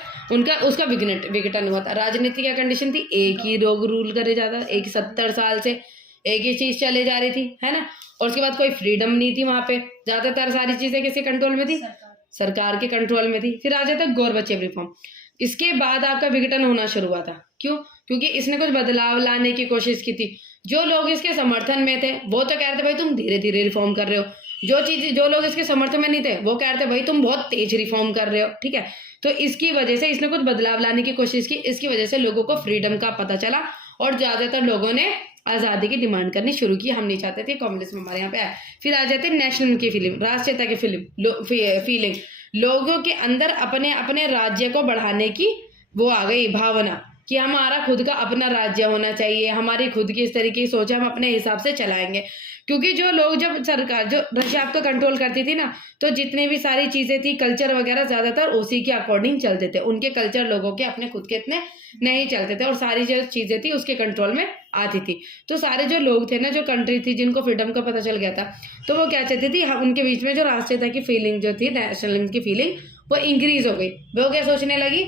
उसका विघटन हुआ था। राजनीतिक क्या कंडीशन थी, एक ही लोग रूल करे जाता, एक 70 साल से एक ही चीज चले जा रही थी, है ना। और उसके बाद कोई फ्रीडम नहीं थी वहां पे, ज्यादातर सारी चीजें किसके कंट्रोल में थी, सरकार के कंट्रोल में थी। फिर आ जाता है गोरबचेव रिफॉर्म, इसके बाद आपका विघटन होना शुरू हुआ था। क्यों, क्योंकि इसने कुछ बदलाव लाने की कोशिश की थी। जो लोग इसके समर्थन में थे वो तो कह रहे थे भाई तुम धीरे धीरे रिफॉर्म कर रहे हो, जो लोग इसके समर्थन में नहीं थे वो कह रहे थे भाई तुम बहुत तेज रिफॉर्म कर रहे हो। ठीक है, तो इसकी वजह से इसने कुछ बदलाव लाने की कोशिश की, इसकी वजह से लोगों को फ्रीडम का पता चला और ज्यादातर लोगों ने आजादी की डिमांड करनी शुरू की। हम नहीं चाहते थे कम्युनिज्म हमारे यहाँ पे आए। फिर आ जाते नेशनल की फीलिंग, राष्ट्रीयता की फीलिंग, लोगों के अंदर अपने अपने राज्य को बढ़ाने की वो आ गई भावना कि हमारा खुद का अपना राज्य होना चाहिए, हमारी खुद की इस तरीके की सोच है, हम अपने हिसाब से चलाएंगे। क्योंकि जो लोग, जब सरकार जो रशिया आपको कंट्रोल करती थी ना, तो जितनी भी सारी चीजें थी, कल्चर वगैरह ज्यादातर उसी के अकॉर्डिंग चलते थे। उनके कल्चर लोगों के अपने खुद के इतने नहीं चलते थे, और सारी जो चीजें थी उसके कंट्रोल में आती थी। तो सारे जो लोग थे ना, जो कंट्री थी जिनको फ्रीडम का पता चल गया था, तो वो क्या चाहती थी, उनके बीच में जो राष्ट्रीयता की फीलिंग जो थी, नेशनलिज्म की फीलिंग, वो इंक्रीज हो गई। वो क्या सोचने लगी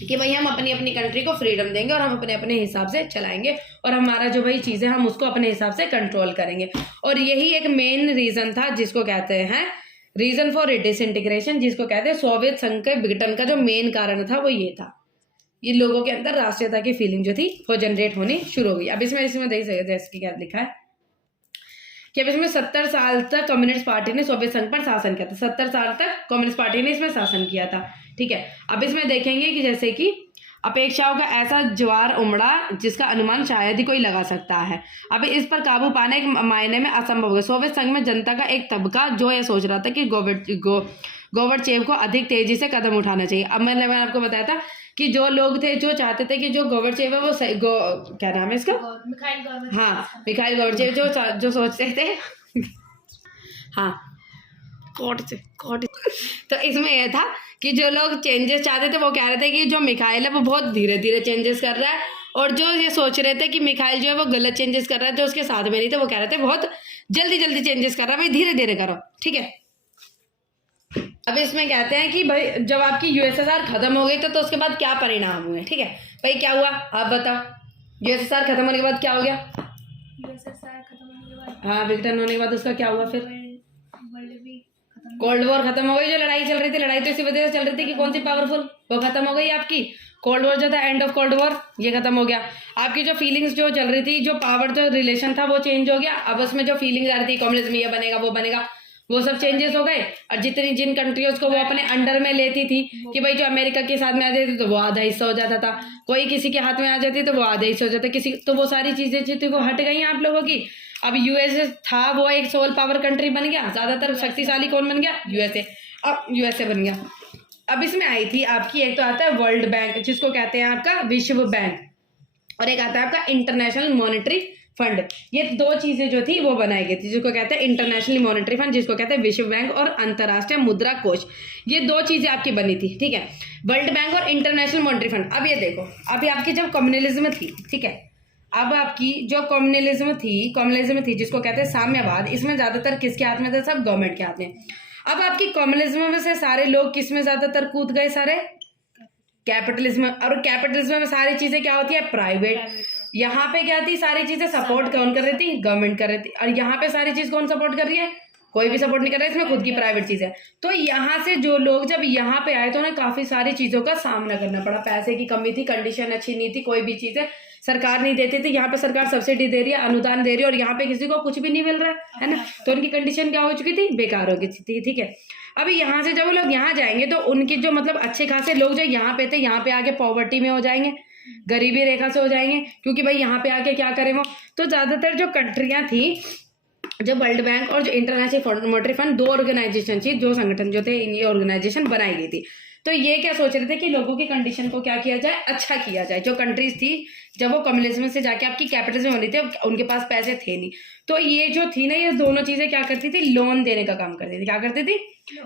कि भाई हम अपनी अपनी कंट्री को फ्रीडम देंगे और हम अपने अपने हिसाब से चलाएंगे और हमारा जो भाई चीज़ें हम उसको अपने हिसाब से कंट्रोल करेंगे। और यही एक मेन रीज़न था जिसको कहते हैं रीज़न फॉर डिसइंटीग्रेशन, जिसको कहते हैं सोवियत संघ के विघटन का जो मेन कारण था वो ये था। ये लोगों के अंदर राष्ट्रीयता की फीलिंग जो थी वो जनरेट होनी शुरू हो गई। अब इसमें देख सकते हैं इसकी क्या लिखा है कि अब इसमें 70 साल तक कम्युनिस्ट पार्टी ने सोवियत संघ पर शासन किया था। 70 साल तक कम्युनिस्ट पार्टी ने इसमें शासन किया था, ठीक है। अब इसमें देखेंगे कि जैसे कि अपेक्षाओं का ऐसा ज्वार उमड़ा जिसका अनुमान शायद ही कोई लगा सकता है। अब इस पर काबू पाना एक मायने में असंभव है। सोवियत संघ में जनता का एक तबका जो यह सोच रहा था कि गोर्बाचेव को अधिक तेजी से कदम उठाना चाहिए। अब मैंने आपको बताया था कि जो लोग थे जो चाहते थे कि जो गोर्बाचेव है वो क्या नाम है इसका, मिखाइल गोर्बाचेव जो सोचते थे हाँ तो इसमें यह था कि जो लोग चेंजेस चाहते थे वो कह रहे थे कि जो मिखाइल है वो बहुत धीरे धीरे चेंजेस कर रहा है, और जो ये सोच रहे थे कि मिखाइल जो है वो गलत चेंजेस कर रहा है, जो उसके साथ में नहीं थे वो कह रहे थे बहुत जल्दी जल्दी चेंजेस कर रहा है, भाई धीरे धीरे करो, ठीक है। अब इसमें कहते हैं कि भाई जब आपकी यूएसएसआर खत्म हो गई तो उसके बाद क्या परिणाम हुए, ठीक है। भाई क्या हुआ आप बताओ। यूएसएसआर खत्म होने के बाद क्या हो गया? यूएसएसआर खत्म होने के बाद हाँ, विघटन होने के बाद उसका क्या हुआ? फिर कोल्ड वॉर खत्म हो गई। जो लड़ाई चल रही थी, लड़ाई तो इसी वजह से चल रही थी कि कौन सी पावरफुल, वो खत्म हो गई आपकी। कोल्ड वॉर जो था, एंड ऑफ कोल्ड वॉर, ये खत्म हो गया। आपकी जो फीलिंग्स जो चल रही थी, जो पावर जो रिलेशन था वो चेंज हो गया। अब उसमें जो फीलिंग्स आ रही थी कम्युनिज्म ये बनेगा वो बनेगा, वो सब चेंजेस हो गए। और जिन कंट्रीज को वो अपने अंडर में लेती थी कि भाई जो अमेरिका के साथ में आ जाती तो वो आधा हिस्सा हो जाता था, कोई किसी के हाथ में आ जाती तो वो आधा हिस्सा हो जाता किसी, तो वो सारी चीजें जो थी वो हट गई आप लोगों की। अब यूएसए था वो एक सोल पावर कंट्री बन गया, ज्यादातर शक्तिशाली कौन बन गया? यूएसए। अब यूएसए बन गया। अब इसमें आई थी आपकी, एक तो आता है वर्ल्ड बैंक जिसको कहते हैं आपका विश्व बैंक, और एक आता है आपका इंटरनेशनल मॉनेटरी फंड। ये दो चीजें जो थी वो बनाई गई थी, जिसको कहते हैं इंटरनेशनल मॉनेटरी फंड, जिसको कहते हैं विश्व बैंक, और अंतर्राष्ट्रीय मुद्रा कोष। ये दो चीजें आपकी बनी थी, ठीक है, वर्ल्ड बैंक और इंटरनेशनल मॉनेटरी फंड। अब ये देखो, अभी आपकी जब कम्युनलिज्म थी, ठीक है, अब आपकी जो कम्युनलिज्म थी जिसको कहते हैं साम्यवाद, इसमें ज्यादातर किसके हाथ में था? सब गवर्नमेंट के हाथ में। अब आपकी कम्युनलिज्म में से सारे लोग किस में ज्यादातर कूद गए? सारे कैपिटलिज्म। और कैपिटलिज्म में सारी चीजें क्या होती है? प्राइवेट। यहाँ पे क्या थी? सारी चीजें सपोर्ट कौन कर रही थी? गवर्नमेंट कर रही थी। और यहाँ पे सारी चीज कौन सपोर्ट कर रही है? कोई भी सपोर्ट नहीं कर रहा है, इसमें खुद की प्राइवेट चीज है। तो यहाँ से जो लोग जब यहाँ पे आए तो उन्हें काफी सारी चीजों का सामना करना पड़ा। पैसे की कमी थी, कंडीशन अच्छी नहीं थी, कोई भी चीज है सरकार नहीं देती थी। यहाँ पे सरकार सब्सिडी दे रही है, अनुदान दे रही है, और यहाँ पे किसी को कुछ भी नहीं मिल रहा है ना, तो उनकी कंडीशन क्या हो चुकी थी? बेकार हो गई थी, ठीक है। अभी यहाँ से जब लोग यहाँ जाएंगे तो उनके जो मतलब अच्छे खासे लोग जो यहाँ पे थे, यहाँ पे आके पॉवर्टी में हो जाएंगे, गरीबी रेखा से हो जाएंगे, क्योंकि भाई यहाँ पे आके क्या करें वो। तो ज्यादातर जो कंट्रियां थी, जो वर्ल्ड बैंक और जो इंटरनेशनल मॉनेटरी फंड, दो ऑर्गेनाइजेशन थी, जो संगठन जो थे, ये ऑर्गेनाइजेशन बनाई गई थी। तो ये क्या सोच रहे थे कि लोगों की कंडीशन को क्या किया जाए? अच्छा किया जाए। जो कंट्रीज थी जब वो कम्युनिज्म से जाके आपकी कैपिटलिज्म बनी थी, उनके पास पैसे थे नहीं, तो ये जो थी ना, ये दोनों चीजें क्या करती थी? लोन देने का काम करती थी। क्या करती थी?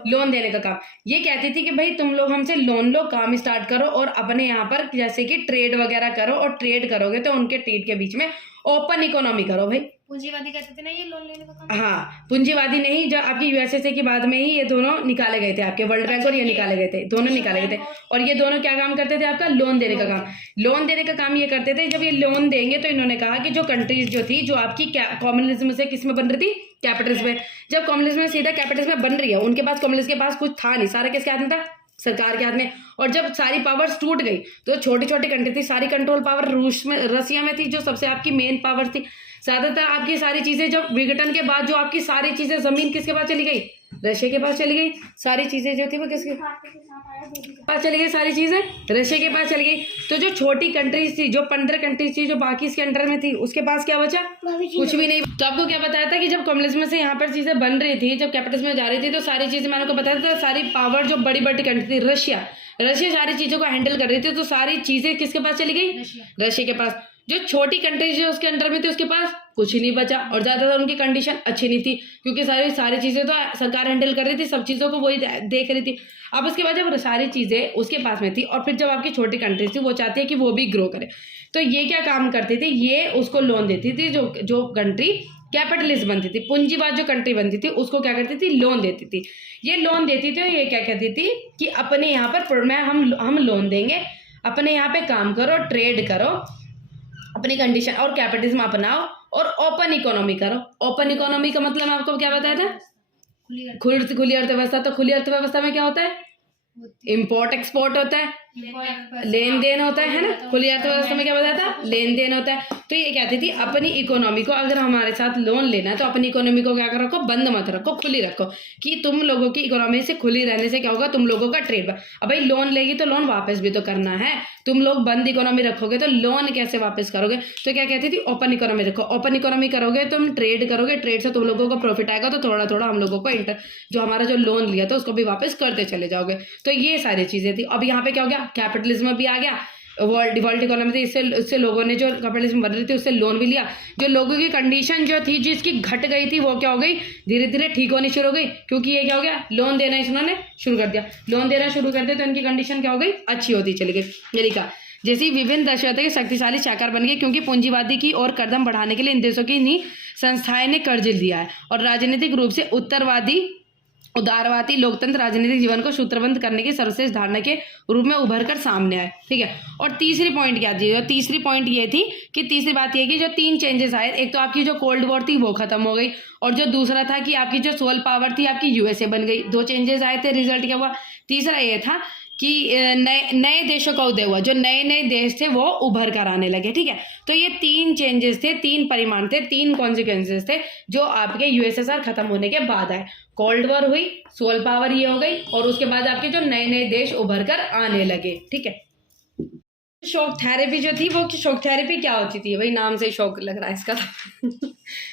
लोन देने का काम। ये कहती थी कि भाई तुम लोग हमसे लोन लो, काम स्टार्ट करो, और अपने यहाँ पर जैसे कि ट्रेड वगैरह करो, और ट्रेड करोगे तो उनके ट्रेड के बीच में ओपन इकोनॉमी करो। भाई पूंजीवादी कहते थे ना ये लोन लेने का काम। हाँ, पूंजीवादी नहीं, जब आपकी यूएसएसए के बाद में ही ये दोनों निकाले गए थे, आपके वर्ल्ड बैंक और ये निकाले गए थे, दोनों निकाले गए थे। और ये दोनों क्या काम करते थे? आपका लोन देने का काम। लोन देने का काम ये करते थे। जब ये लोन देंगे तो इन्होंने कहा कि जो कंट्रीज जो थी, जो आपकी कम्युनिज्म से किस में बन रही थी? कैपिटलिज्म में। जब कम्युनिज्म में सीधा कैपिटलिज्म में बन रही है, उनके पास कम्युनिज्म के पास कुछ था नहीं, सारा किसके हाथ में था? सरकार के हाथ में। और जब सारी पावर्स टूट गई तो छोटी छोटी कंट्री थी, सारी कंट्रोल पावर रशिया में थी, जो सबसे आपकी मेन पावर थी। ज्यादातर आपकी सारी चीजें जब विघटन के बाद जो आपकी सारी चीजें, जमीन किसके पास चली गई? रशिया के पास चली गई। सारी चीजें जो थी वो किसके पास चली गई? सारी चीजें रशिया के पास चली गई। तो जो छोटी कंट्रीज थी, जो 15 कंट्रीज थी, जो बाकी इसके अंडर में थी, उसके पास क्या बचा? कुछ भी नहीं। तो आपको क्या बताया था कि जब कम्युनिज्म से यहाँ पर चीजें बन रही थी, जब कैपिटलिज्म में जा रही थी, तो सारी चीजें मैंने आपको बताया था, सारी पावर जो बड़ी बड़ी कंट्री थी, रशिया सारी चीजों को हैंडल कर रही थी, तो सारी चीजें किसके पास चली गई? रशिया के पास। जो छोटी कंट्रीज जो उसके अंडर में थी, उसके पास कुछ ही नहीं बचा, और ज्यादातर उनकी कंडीशन अच्छी नहीं थी, क्योंकि सारी चीजें तो सरकार हैंडल कर रही थी, सब चीजों को वही देख रही थी। अब उसके बाद जब सारी चीजें उसके पास में थी, और फिर जब आपकी छोटी कंट्रीज थी, वो चाहती है कि वो भी ग्रो करे, तो ये क्या काम करती थी? ये उसको लोन देती थी। जो कंट्री कैपिटलिस्ट बनती थी, पूंजीवाद जो कंट्री बनती थी, उसको क्या करती थी? लोन देती थी। ये लोन देती थी, और ये क्या कहती थी कि अपने यहाँ पर हम लोन देंगे, अपने यहाँ पे काम करो, ट्रेड करो, अपनी कंडीशन और कैपिटलिज्म अपनाओ और ओपन इकोनॉमी करो। ओपन इकोनॉमी का मतलब आपको क्या बताया था? खुली अर्थव्यवस्था। तो खुली अर्थव्यवस्था में क्या होता है? इम्पोर्ट एक्सपोर्ट होता है, लेन देन होता है ना। खुली अर्थव्यवस्था में क्या बताया था? लेन देन होता है। तो ये कहती थी अपनी इकोनॉमी को, अगर हमारे साथ लोन लेना है तो अपनी इकोनॉमी को क्या कर रखो? बंद मत रखो, खुली रखो, कि तुम लोगों की इकोनॉमी से खुली रहने से क्या होगा? तुम लोगों का ट्रेड। अब भाई लोन लेगी तो लोन वापस भी तो करना है। तुम लोग बंद इकोनॉमी रखोगे तो लोन कैसे वापस करोगे? तो क्या कहती थी? ओपन इकोनॉमी रखो। ओपन इकोनॉमी करोगे तुम ट्रेड करोगे, ट्रेड से तुम लोगों को प्रॉफिट आएगा तो थोड़ा थोड़ा हम लोगों को जो हमारा जो लोन लिया था उसको भी वापस करते चले जाओगे। तो ये सारी चीजें थी। अब यहाँ पे क्या हो गया? कैपिटलिज्म भी आ गया, वर्ल्ड इकोनॉमी थी, इससे लोगों ने जो कैपिटलिज्म बन रही थी उससे लोन भी लिया। जो लोगों की कंडीशन जो थी जिसकी घट गई थी वो क्या हो गई? धीरे धीरे ठीक होनी शुरू हो गई, क्योंकि ये क्या हो गया? लोन देना इन्होंने शुरू कर दिया। लोन देना शुरू कर दिया तो इनकी कंडीशन क्या हो गई? अच्छी होती चली गई। ये लिखा, जैसी विभिन्न दशरथ के शक्तिशाली शाकार बन गए, क्योंकि पूंजीवादी की ओर कदम बढ़ाने के लिए इन देशों की इन्हीं संस्थाएं ने कर्ज लिया है और राजनीतिक रूप से उदारवादी लोकतंत्र राजनीतिक जीवन को सूत्रबद्ध करने की सर्वश्रेष्ठ धारणा के रूप में उभर कर सामने आए। ठीक है। और तीसरी पॉइंट क्या थी? तीसरी पॉइंट ये थी कि तीसरी बात ये कि जो 3 चेंजेस आए, एक तो आपकी जो कोल्ड वॉर थी वो खत्म हो गई, और जो दूसरा था कि आपकी जो सोल पावर थी आपकी यूएसए बन गई। 2 चेंजेस आए थे, रिजल्ट क्या हुआ? तीसरा ये था कि नए देशों का उदय हुआ, जो नए नए देश थे वो उभर कर आने लगे। ठीक है। तो ये 3 चेंजेस थे, 3 परिमाण थे, 3 कॉन्सिक्वेंसेस थे जो आपके यूएसएसआर खत्म होने के बाद आए। कोल्ड वॉर हुई, सोल पावर ये हो गई, और उसके बाद आपके जो नए नए देश उभर कर आने लगे। ठीक है। शॉक थेरेपी जो थी, वो शॉक थेरेपी क्या होती थी? भाई नाम से शौक लग रहा है इसका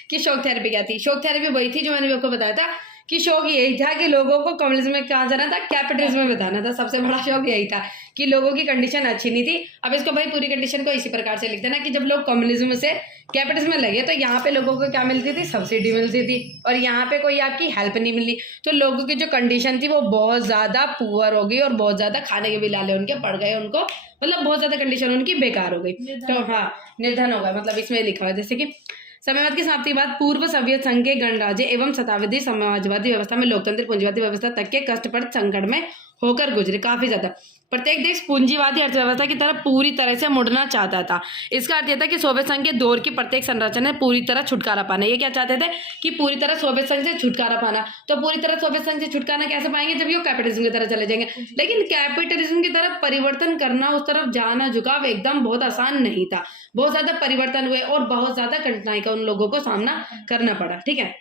कि शॉक थेरेपी क्या थी? शॉक थेरेपी वही थी जो मैंने आपको बताया था कि शौक यही था कि लोगों को कम्युनिज्म में कहाँ जाना था? कैपिटलिज्म में बताना था। सबसे बड़ा शौक यही था कि लोगों की कंडीशन अच्छी नहीं थी। अब इसको भाई पूरी कंडीशन को इसी प्रकार से लिख देना कि जब लोग कम्युनिज्म से कैपिटलिज्म में लगे तो यहाँ पे लोगों को क्या मिलती थी? सब्सिडी मिलती थी, और यहाँ पे कोई आपकी हेल्प नहीं मिली। तो लोगों की जो कंडीशन थी वो बहुत ज़्यादा पुअर हो गई और बहुत ज़्यादा खाने के भी लाले उनके पड़ गए, उनको मतलब बहुत ज़्यादा कंडीशन उनकी बेकार हो गई। तो हाँ, निर्धन हो गए, मतलब इसमें लिखा हुआ है जैसे कि साम्यवाद की समाप्ति के बाद पूर्व सोवियत संघ के गणराज्य एवं शताब्दी साम्यवादी व्यवस्था में लोकतंत्र पूंजीवादी व्यवस्था तक के कष्टप्रद संकट में होकर गुजरे काफी ज्यादा। प्रत्येक देश पूंजीवादी अर्थव्यवस्था की तरफ पूरी तरह से मुड़ना चाहता था। इसका अर्थ यह था कि सोवियत संघ के दौर की प्रत्येक संरचना ने पूरी तरह छुटकारा पाना। ये क्या चाहते थे? कि पूरी तरह सोवियत संघ से छुटकारा पाना। तो पूरी तरह सोवियत संघ से छुटकारा कैसे पाएंगे? जब ये कैपिटलिज्म की तरफ चले जाएंगे। लेकिन कैपिटलिज्म की तरफ परिवर्तन करना, उस तरफ जाना, झुकाव एकदम बहुत आसान नहीं था। बहुत ज्यादा परिवर्तन हुए और बहुत ज्यादा कठिनाई का उन लोगों को सामना करना पड़ा। ठीक है।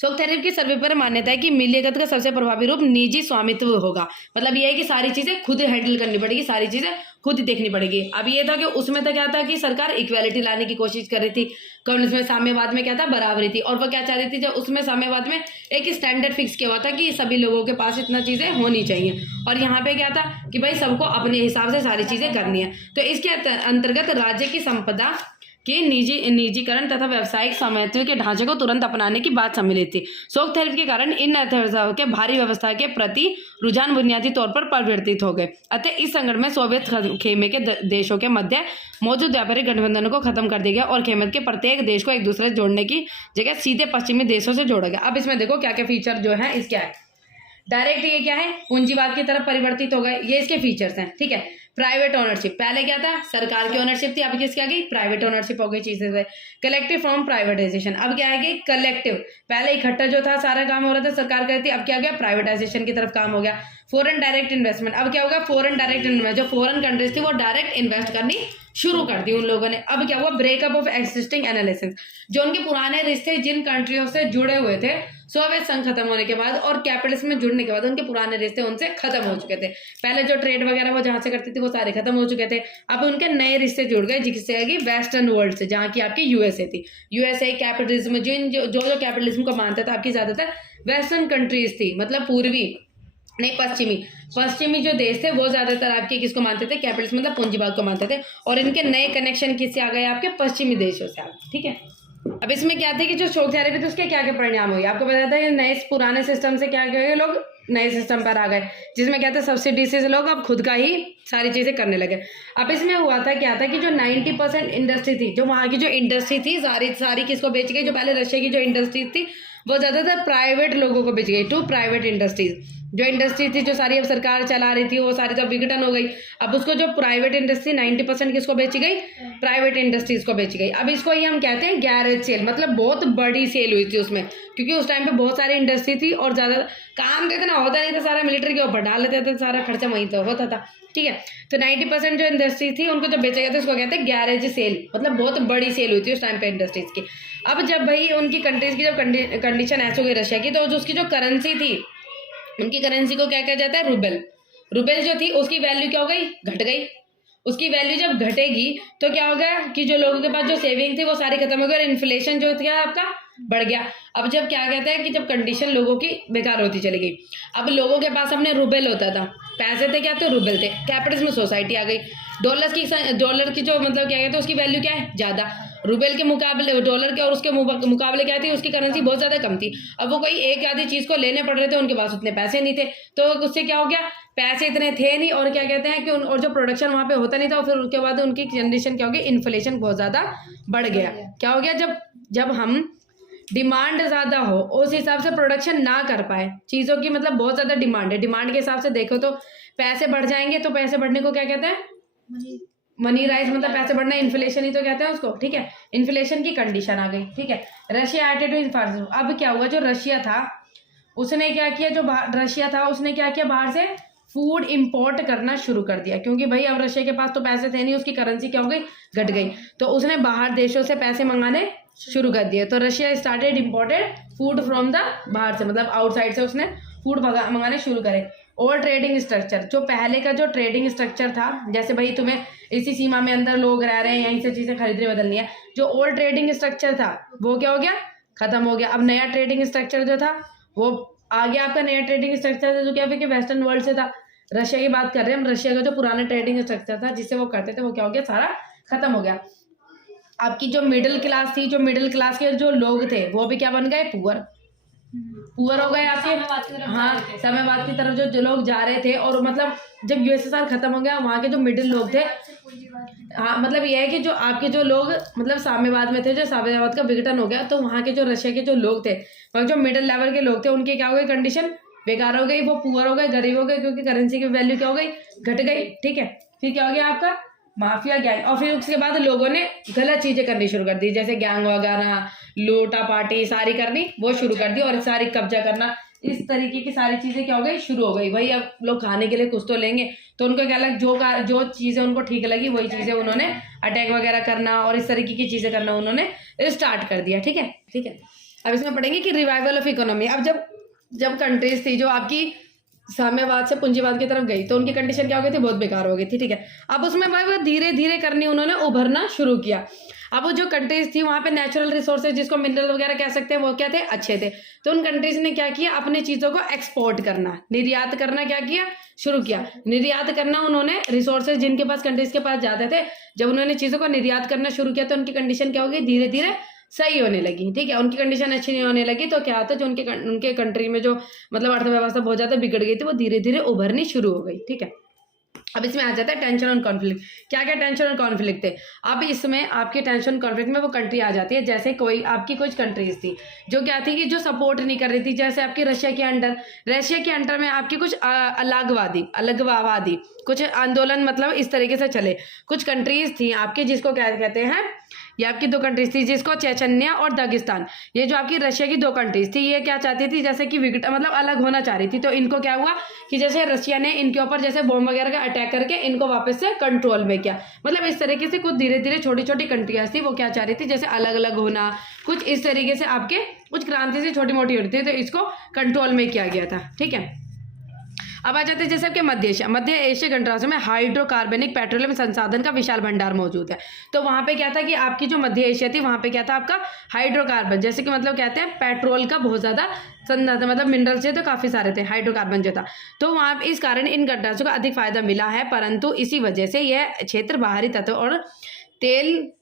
शॉक थेरेपी की सर्वोपरि मान्यता है कि मिलियत का सबसे प्रभावी रूप निजी स्वामित्व होगा। मतलब ये है कि सारी चीजें खुद हैंडल करनी पड़ेगी, सारी चीजें खुद ही देखनी पड़ेगी। अब ये था कि उसमें तो क्या था कि सरकार इक्वालिटी लाने की कोशिश कर रही थी। कम्युनिज्म में, साम्यवाद में क्या था? बराबरी थी। और वो क्या चाह रही थी? जब उसमें साम्यवाद में एक स्टैंडर्ड फिक्स किया हुआ था कि सभी लोगों के पास इतना चीजें होनी चाहिए, और यहाँ पे क्या था कि भाई सबको अपने हिसाब से सारी चीजें करनी है। तो इसके अंतर्गत राज्य की संपदा के निजीकरण तथा व्यावसायिक स्वामित्व के ढांचे को तुरंत अपनाने की बात सम्मिलित थी। शॉक थेरेपी के कारण इन अर्थव्यवस्थाओं के भारी व्यवस्था के प्रति रुझान बुनियादी तौर पर परिवर्तित हो गए। अतः इस संकट में सोवियत खेमे के देशों के मध्य मौजूद व्यापारिक गठबंधनों को खत्म कर दिया गया और खेमे के प्रत्येक देश को एक दूसरे से जोड़ने की जगह सीधे पश्चिमी देशों से जोड़ा गया। अब इसमें देखो क्या क्या फीचर जो है इसके है। डायरेक्ट ये क्या है? पूंजीवाद की तरफ परिवर्तित हो गए, ये इसके फीचर्स हैं। ठीक है। प्राइवेट ओनरशिप, पहले क्या था? सरकार की ओनरशिप थी, अब किसकी आ गई? प्राइवेट ओनरशिप हो गई चीजें से। कलेक्टिव फॉर्म प्राइवेटाइजेशन, अब क्या आएगी? कलेक्टिव। पहले इकट्ठा जो था सारा काम हो रहा था, सरकार करती, अब क्या हो गया? प्राइवेटाइजेशन की तरफ काम हो गया। फॉरेन डायरेक्ट इन्वेस्टमेंट, अब क्या होगा? फॉरेन डायरेक्ट इन्वेस्टमेंट, जो फॉरेन कंट्रीज थी वो डायरेक्ट इन्वेस्ट करनी शुरू कर दी उन लोगों ने। अब क्या हुआ? ब्रेकअप ऑफ एक्सिस्टिंग एनालिसिस, जो उनके पुराने रिश्ते जिन कंट्रियों से जुड़े हुए थे सोवियत संघ खत्म होने के बाद और कैपिटलिज्म में जुड़ने के बाद उनके पुराने रिश्ते उनसे खत्म हो चुके थे। पहले जो ट्रेड वगैरह वो जहां से करती थी वो सारे खत्म हो चुके थे। अब उनके नए रिश्ते जुड़ गए जिससे आएगी वेस्टर्न वर्ल्ड से, जहाँ की आपकी यूएसए थी। यूएसए कैपिटलिज्म जो कैपिटलिज्म को मानता था आपकी ज्यादातर वेस्टर्न कंट्रीज थी, मतलब पूर्वी नहीं पश्चिमी जो देश थे वो ज्यादातर आपके किसको मानते थे? कैपिटलिज्म, मतलब पूंजीवाद को मानते थे। और इनके नए कनेक्शन किससे आ गए? आपके पश्चिमी देशों से आ गए। ठीक है। अब इसमें क्या थे कि जो शॉक थेरेपी थी उसके क्या क्या परिणाम हुए? आपको बताया था नए पुराने सिस्टम से क्या गए लोग, नए सिस्टम पर आ गए, जिसमें क्या था? सब्सिडी से लोग अब खुद का ही सारी चीजें करने लगे। अब इसमें हुआ था क्या था कि जो 90% इंडस्ट्री थी, जो वहाँ की जो इंडस्ट्री थी सारी किसको बेच गई? जो पहले रशिया की जो इंडस्ट्री थी वो ज्यादातर प्राइवेट लोगों को बेच गई, टू प्राइवेट इंडस्ट्रीज। जो इंडस्ट्री थी जो सारी अब सरकार चला रही थी वो सारी तो विघटन हो गई। अब उसको जो प्राइवेट इंडस्ट्री 90% किसको बेची गई, प्राइवेट इंडस्ट्रीज को बेची गई। अब इसको ही हम कहते हैं गैरेज सेल, मतलब बहुत बड़ी सेल हुई थी उसमें, क्योंकि उस टाइम पे बहुत सारी इंडस्ट्री थी और ज़्यादा काम तो इतना होता नहीं था, सारा मिलिट्री के ऊपर डाल लेते थे, सारा खर्चा वहीं तो होता था। ठीक है, तो 90% जो इंडस्ट्री थी उनको जब बेचा गया था उसको कहते हैं गैरेज सेल, मतलब बहुत बड़ी सेल हुई थी उस टाइम पे इंडस्ट्रीज की। अब जब भाई उनकी कंट्रीज की जब कंडीशन ऐसी हो गई रशिया की, तो जो उसकी जो करेंसी थी, उनकी करेंसी को क्या कहा जाता है, रूबल। रूबल जो थी उसकी वैल्यू क्या हो गई, घट गई। उसकी वैल्यू जब घटेगी तो क्या होगा कि जो लोगों के पास जो सेविंग थी वो सारी खत्म हो गई और इन्फ्लेशन जो था आपका बढ़ गया। अब जब क्या कहते हैं कि जब कंडीशन लोगों की बेकार होती चली गई, अब लोगों के पास अपने रूबल होता था, पैसे थे क्या, तो रूबल थे, कैपिटलिज्म सोसाइटी आ गई। डॉलर की जो मतलब क्या कहते हैं उसकी वैल्यू क्या है, ज़्यादा, रूबल के मुकाबले डॉलर के और उसके मुकाबले क्या थी, उसकी करेंसी बहुत ज़्यादा कम थी। अब वो कोई एक आधी चीज़ को लेने पड़ रहे थे, उनके पास उतने पैसे नहीं थे, तो उससे क्या हो गया, पैसे इतने थे नहीं और क्या कहते हैं कि और जो प्रोडक्शन वहाँ पे होता नहीं था, और फिर उसके बाद उनकी कंडीशन क्या हो गई, इन्फ्लेशन बहुत ज़्यादा बढ़ गया। क्या हो गया, जब हम डिमांड ज़्यादा हो उस हिसाब से प्रोडक्शन ना कर पाए चीज़ों की, मतलब बहुत ज़्यादा डिमांड है, डिमांड के हिसाब से देखो तो पैसे बढ़ जाएंगे, तो पैसे बढ़ने को क्या कहते हैं, मनी राइज, मतलब पैसे बढ़ना, इन्फ्लेशन ही तो कहते हैं उसको। ठीक है, इन्फ्लेशन की कंडीशन आ गई। ठीक है, रशिया एडेड टू इन्फ्लेशन। अब क्या हुआ, जो रशिया था उसने क्या किया, रशिया था उसने क्या किया, बाहर से फूड इंपोर्ट करना शुरू कर दिया, क्योंकि भाई अब रशिया के पास तो पैसे थे नहीं, उसकी करेंसी क्या हो गई, घट गई, तो उसने बाहर देशों से पैसे मंगाने शुरू कर दिए। तो Russia started imported food from the बाहर से, मतलब आउटसाइड से उसने फूड मंगाने शुरू करे। और ट्रेडिंग स्ट्रक्चर, जो पहले का जो ट्रेडिंग स्ट्रक्चर था, जैसे भाई तुम्हें इसी सीमा में अंदर लोग रह रहे हैं, यहीं से चीज़ें खरीदनी बदलनी है, जो ओल्ड ट्रेडिंग स्ट्रक्चर था वो क्या हो गया, खत्म हो गया। अब नया ट्रेडिंग स्ट्रक्चर जो था वो आ गया, आपका नया ट्रेडिंग स्ट्रक्चर जो क्या कि वेस्टर्न वर्ल्ड से था। रशिया की बात कर रहे हैं हम, रशिया का जो पुराना ट्रेडिंग स्ट्रक्चर था जिससे वो करते थे, वो क्या हो गया, सारा खत्म हो गया। आपकी जो मिडिल क्लास थी, जो मिडिल क्लास के जो लोग थे वो भी क्या बन गए, पुअर हो गए आपके। हाँ, साम्यवाद की तरफ जो लोग जा रहे थे, और मतलब जब यूएसएसआर खत्म हो गया, वहाँ के जो मिडिल लोग थे, हाँ मतलब ये है कि जो आपके जो लोग मतलब साम्यवाद में थे, जो साम्यवाद का विघटन हो गया, तो वहाँ के जो रशिया के जो लोग थे, वहाँ जो मिडिल लेवल के लोग थे, उनके क्या हो गई, कंडीशन बेकार हो गई, वो पुअर हो गए, गरीब हो गए, क्योंकि करेंसी की वैल्यू क्या हो गई, घट गई। ठीक है, फिर क्या हो गया आपका माफिया गैंग, और फिर उसके बाद लोगों ने गलत चीजें करनी शुरू कर दी, जैसे गैंग वगैरह, लूटा पार्टी सारी करनी वो शुरू कर दी, और सारी कब्जा करना, इस तरीके की सारी चीजें क्या हो गई, शुरू हो गई। भाई अब लोग खाने के लिए कुछ तो लेंगे, तो उनको क्या लग, जो चीजें उनको ठीक लगी वही चीजें उन्होंने अटैक वगैरह करना और इस तरीके की चीजें करना उन्होंने स्टार्ट कर दिया। ठीक है, अब इसमें पढ़ेंगे कि रिवाइवल ऑफ इकोनॉमी। अब जब कंट्रीज थी जो आपकी साम्यवाद से पूंजीवाद की तरफ गई, तो उनकी कंडीशन क्या हो गई थी, बहुत बेकार हो गई थी। ठीक है, अब उसमें भाई वो धीरे धीरे करनी उन्होंने उभरना शुरू किया। अब वो जो कंट्रीज थी वहाँ पे नेचुरल रिसोर्सेज, जिसको मिनरल वगैरह कह सकते हैं, वो क्या थे, अच्छे थे, तो उन कंट्रीज ने क्या किया, अपनी चीज़ों को एक्सपोर्ट करना, निर्यात करना क्या किया, शुरू किया। निर्यात करना उन्होंने रिसोर्सेज जिनके पास कंट्रीज के पास जाते थे, जब उन्होंने चीज़ों को निर्यात करना शुरू किया तो उनकी कंडीशन क्या हो गई, धीरे धीरे सही होने लगी। ठीक है, उनकी कंडीशन अच्छी नहीं होने लगी, तो क्या होता है, जो उनके कंट्री में जो मतलब अर्थव्यवस्था बहुत ज़्यादा बिगड़ गई थी, वो धीरे धीरे उभरनी शुरू हो गई। ठीक है, अब इसमें आ जाता है टेंशन और कॉन्फ्लिक्ट। क्या क्या टेंशन और कॉन्फ्लिक्ट थे, अब इसमें आपके टेंशन कॉन्फ्लिक्ट में वो कंट्री आ जाती है, जैसे कोई आपकी कुछ कंट्रीज थी जो क्या थी कि जो सपोर्ट नहीं कर रही थी, जैसे आपकी रशिया के अंडर में आपकी कुछ अलगवादी कुछ आंदोलन मतलब इस तरीके से चले। कुछ कंट्रीज थी आपकी जिसको क्या कहते हैं, ये आपकी दो कंट्रीज थी जिसको चेचन्या और दागिस्तान, ये जो आपकी रशिया की दो कंट्रीज थी, ये क्या चाहती थी, जैसे कि मतलब अलग होना चाह रही थी। तो इनको क्या हुआ कि जैसे रशिया ने इनके ऊपर जैसे बॉम्ब वगैरह का अटैक करके इनको वापस से कंट्रोल में किया। मतलब इस तरीके से कुछ धीरे धीरे छोटी छोटी कंट्रियाज थी वो क्या चाह रही थी, जैसे अलग अलग होना, कुछ इस तरीके से आपके कुछ क्रांति से छोटी मोटी होती थी, तो इसको कंट्रोल में किया गया था। ठीक है, अब आ जाते हैं जैसे आपके मध्य एशिया गणराज्यों में हाइड्रोकार्बनिक पेट्रोलियम संसाधन का विशाल भंडार मौजूद है। तो वहाँ पे क्या था कि आपकी जो मध्य एशिया थी वहाँ पे क्या था आपका हाइड्रोकार्बन, जैसे कि मतलब कहते हैं पेट्रोल का बहुत ज़्यादा संसाधन, मतलब मिनरल्स थे तो काफ़ी सारे थे, हाइड्रोकार्बन जो था, तो वहाँ इस कारण इन गणराज्यों को अधिक फायदा मिला है। परंतु इसी वजह से यह क्षेत्र बाहरी तत्व और तेल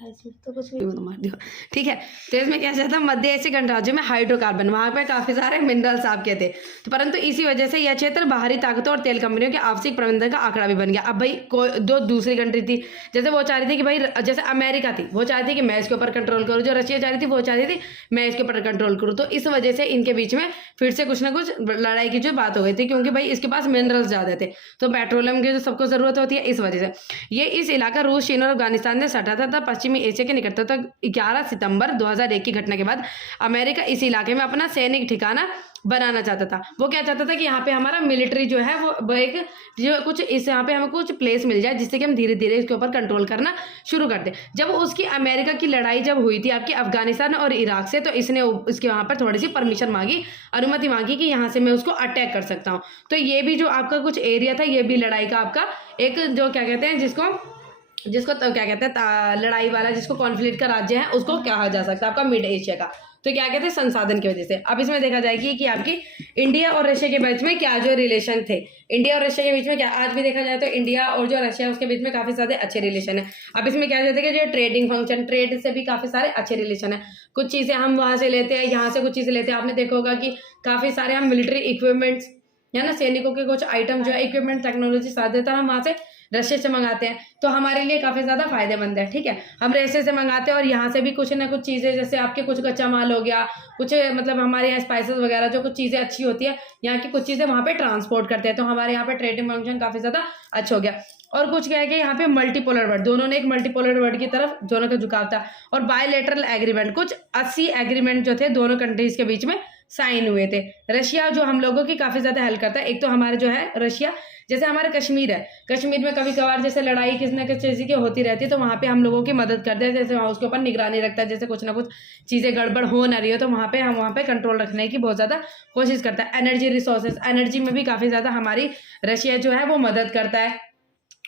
तो कुछ भी मार दिया। ठीक है, तो इसमें क्या चाहता मध्य एशिया गणराज्य में हाइड्रोकार्बन, वहां पे काफी सारे मिनरल्स आपके थे, तो परंतु इसी वजह से यह क्षेत्र बाहरी ताकतों और तेल कंपनियों के आवश्यक प्रबंधन का आंकड़ा भी बन गया। अब भाई कोई दो दूसरी कंट्री थी, जैसे वो चाह रही थी कि भाई, जैसे अमेरिका थी वो चाहती थी कि मैं इसके ऊपर कंट्रोल करूँ, जो रशिया चाह रही थी वो चाहती थी मैं इसके ऊपर कंट्रोल करूँ, तो इस वजह से इनके बीच में फिर से कुछ ना कुछ लड़ाई की जो बात हो गई थी, क्योंकि भाई इसके पास मिनरल्स ज्यादा थे, तो पेट्रोलियम की जो सबको जरूरत होती है, इस वजह से ये इस इलाका रूस, चीन और अफगानिस्तान से सटा था। पश्चिमी एशिया के निकटता तक 11 सितंबर 2001 की घटना के बाद अमेरिका इस इलाके में अपना सैनिक ठिकाना बनाना चाहता था। वो क्या चाहता था कि यहाँ पे हमारा मिलिट्री जो है वो एक जो कुछ इस यहाँ पे हमें कुछ प्लेस मिल जाए जिससे कि हम धीरे धीरे इसके ऊपर कंट्रोल करना शुरू कर दें। जब उसकी अमेरिका की लड़ाई जब हुई थी आपकी अफगानिस्तान और इराक से, तो इसने इसके वहाँ पर थोड़ी सी परमिशन मांगी, अनुमति मांगी कि यहाँ से मैं उसको अटैक कर सकता हूँ। तो ये भी जो आपका कुछ एरिया था, ये भी लड़ाई का आपका एक जो क्या कहते हैं जिसको तो क्या कहते हैं लड़ाई वाला, जिसको कॉन्फ्लिक्ट का राज्य है उसको कहा जा सकता है आपका मिड एशिया का। तो क्या कहते हैं संसाधन की वजह से। अब इसमें देखा जाएगी कि आपकी इंडिया और रशिया के बीच में क्या जो रिलेशन थे, इंडिया और रशिया के बीच में क्या आज भी देखा जाए तो इंडिया और जो रशिया है उसके बीच में काफी सारे अच्छे रिलेशन है। अब इसमें क्या कहते हैं कि जो ट्रेडिंग फंक्शन, ट्रेड से भी काफी सारे अच्छे रिलेशन है। कुछ चीजें हम वहां से लेते हैं, यहाँ से कुछ चीजें लेते हैं। आपने देखा होगा कि काफी सारे हम मिलिट्री इक्विपमेंट्स है ना, सैनिकों के कुछ आइटम जो है इक्विपमेंट टेक्नोलॉजी ज्यादातर हम वहां से रशिया से मंगाते हैं, तो हमारे लिए काफी ज्यादा फायदेमंद है। ठीक है, हम रशिया से मंगाते हैं और यहाँ से भी कुछ ना कुछ चीजें, जैसे आपके कुछ कच्चा माल हो गया, कुछ मतलब हमारे यहाँ स्पाइसेस वगैरह जो कुछ चीजें अच्छी होती है, यहाँ की कुछ चीजें वहां पे ट्रांसपोर्ट करते हैं, तो हमारे यहाँ पे ट्रेडिंग फंक्शन काफी ज्यादा अच्छा हो गया। और कुछ क्या है कि यहाँ पे मल्टीपोलर वर्ड, दोनों ने एक मल्टीपोलर वर्ड की तरफ दोनों का झुकाव था। और बायलैटरल एग्रीमेंट, कुछ 80 एग्रीमेंट जो थे दोनों कंट्रीज के बीच में साइन हुए थे। रशिया जो हम लोगों की काफी ज्यादा हेल्प करता है। एक तो हमारे जो है रशिया, जैसे हमारा कश्मीर है, कश्मीर में कभी कभार जैसे लड़ाई किसी न किसी चीज़ की होती रहती है, तो वहाँ पे हम लोगों की मदद करते हैं, जैसे उसके ऊपर निगरानी रखता है, जैसे कुछ ना कुछ चीज़ें गड़बड़ हो ना रही हो तो वहाँ पे हम वहाँ पे कंट्रोल रखने की बहुत ज़्यादा कोशिश करता है। एनर्जी रिसोर्सेज, एनर्जी में भी काफ़ी ज़्यादा हमारी रशिया जो है वो मदद करता है।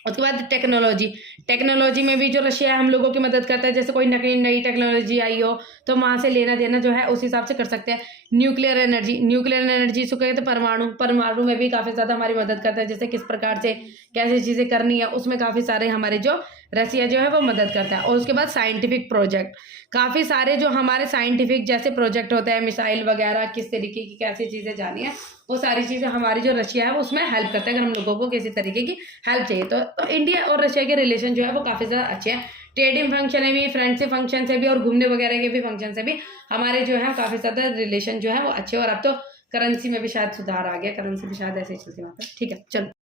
उसके बाद टेक्नोलॉजी में भी जो रशिया हम लोगों की मदद करता है, जैसे कोई नई टेक्नोलॉजी आई हो तो वहाँ से लेना देना जो है उस हिसाब से कर सकते हैं। न्यूक्लियर एनर्जी इसको कहते हैं परमाणु में भी काफ़ी ज़्यादा हमारी मदद करता है, जैसे किस प्रकार से कैसे चीज़ें करनी है, उसमें काफ़ी सारे हमारे जो रशिया जो है वो मदद करता है। और उसके बाद साइंटिफिक प्रोजेक्ट, काफ़ी सारे जो हमारे साइंटिफिक जैसे प्रोजेक्ट होते हैं, मिसाइल वगैरह किस तरीके की कैसी चीज़ें जानी है, वो सारी चीज़ें हमारी जो रशिया है वो उसमें हेल्प करता है। अगर हम लोगों को किसी तरीके की हेल्प चाहिए तो इंडिया और रशिया के रिलेशन जो है वो काफ़ी ज़्यादा अच्छे हैं। ट्रेडिंग फंक्शन है भी, फ्रेंडशिप फंक्शन से भी और घूमने वगैरह के भी फंक्शन से भी हमारे जो है काफ़ी ज़्यादा रिलेशन जो है वो अच्छे। और अब तो करेंसी में भी शायद सुधार आ गया, करेंसी भी शायद ऐसे ही चलती वहाँ पर। ठीक है, चलो।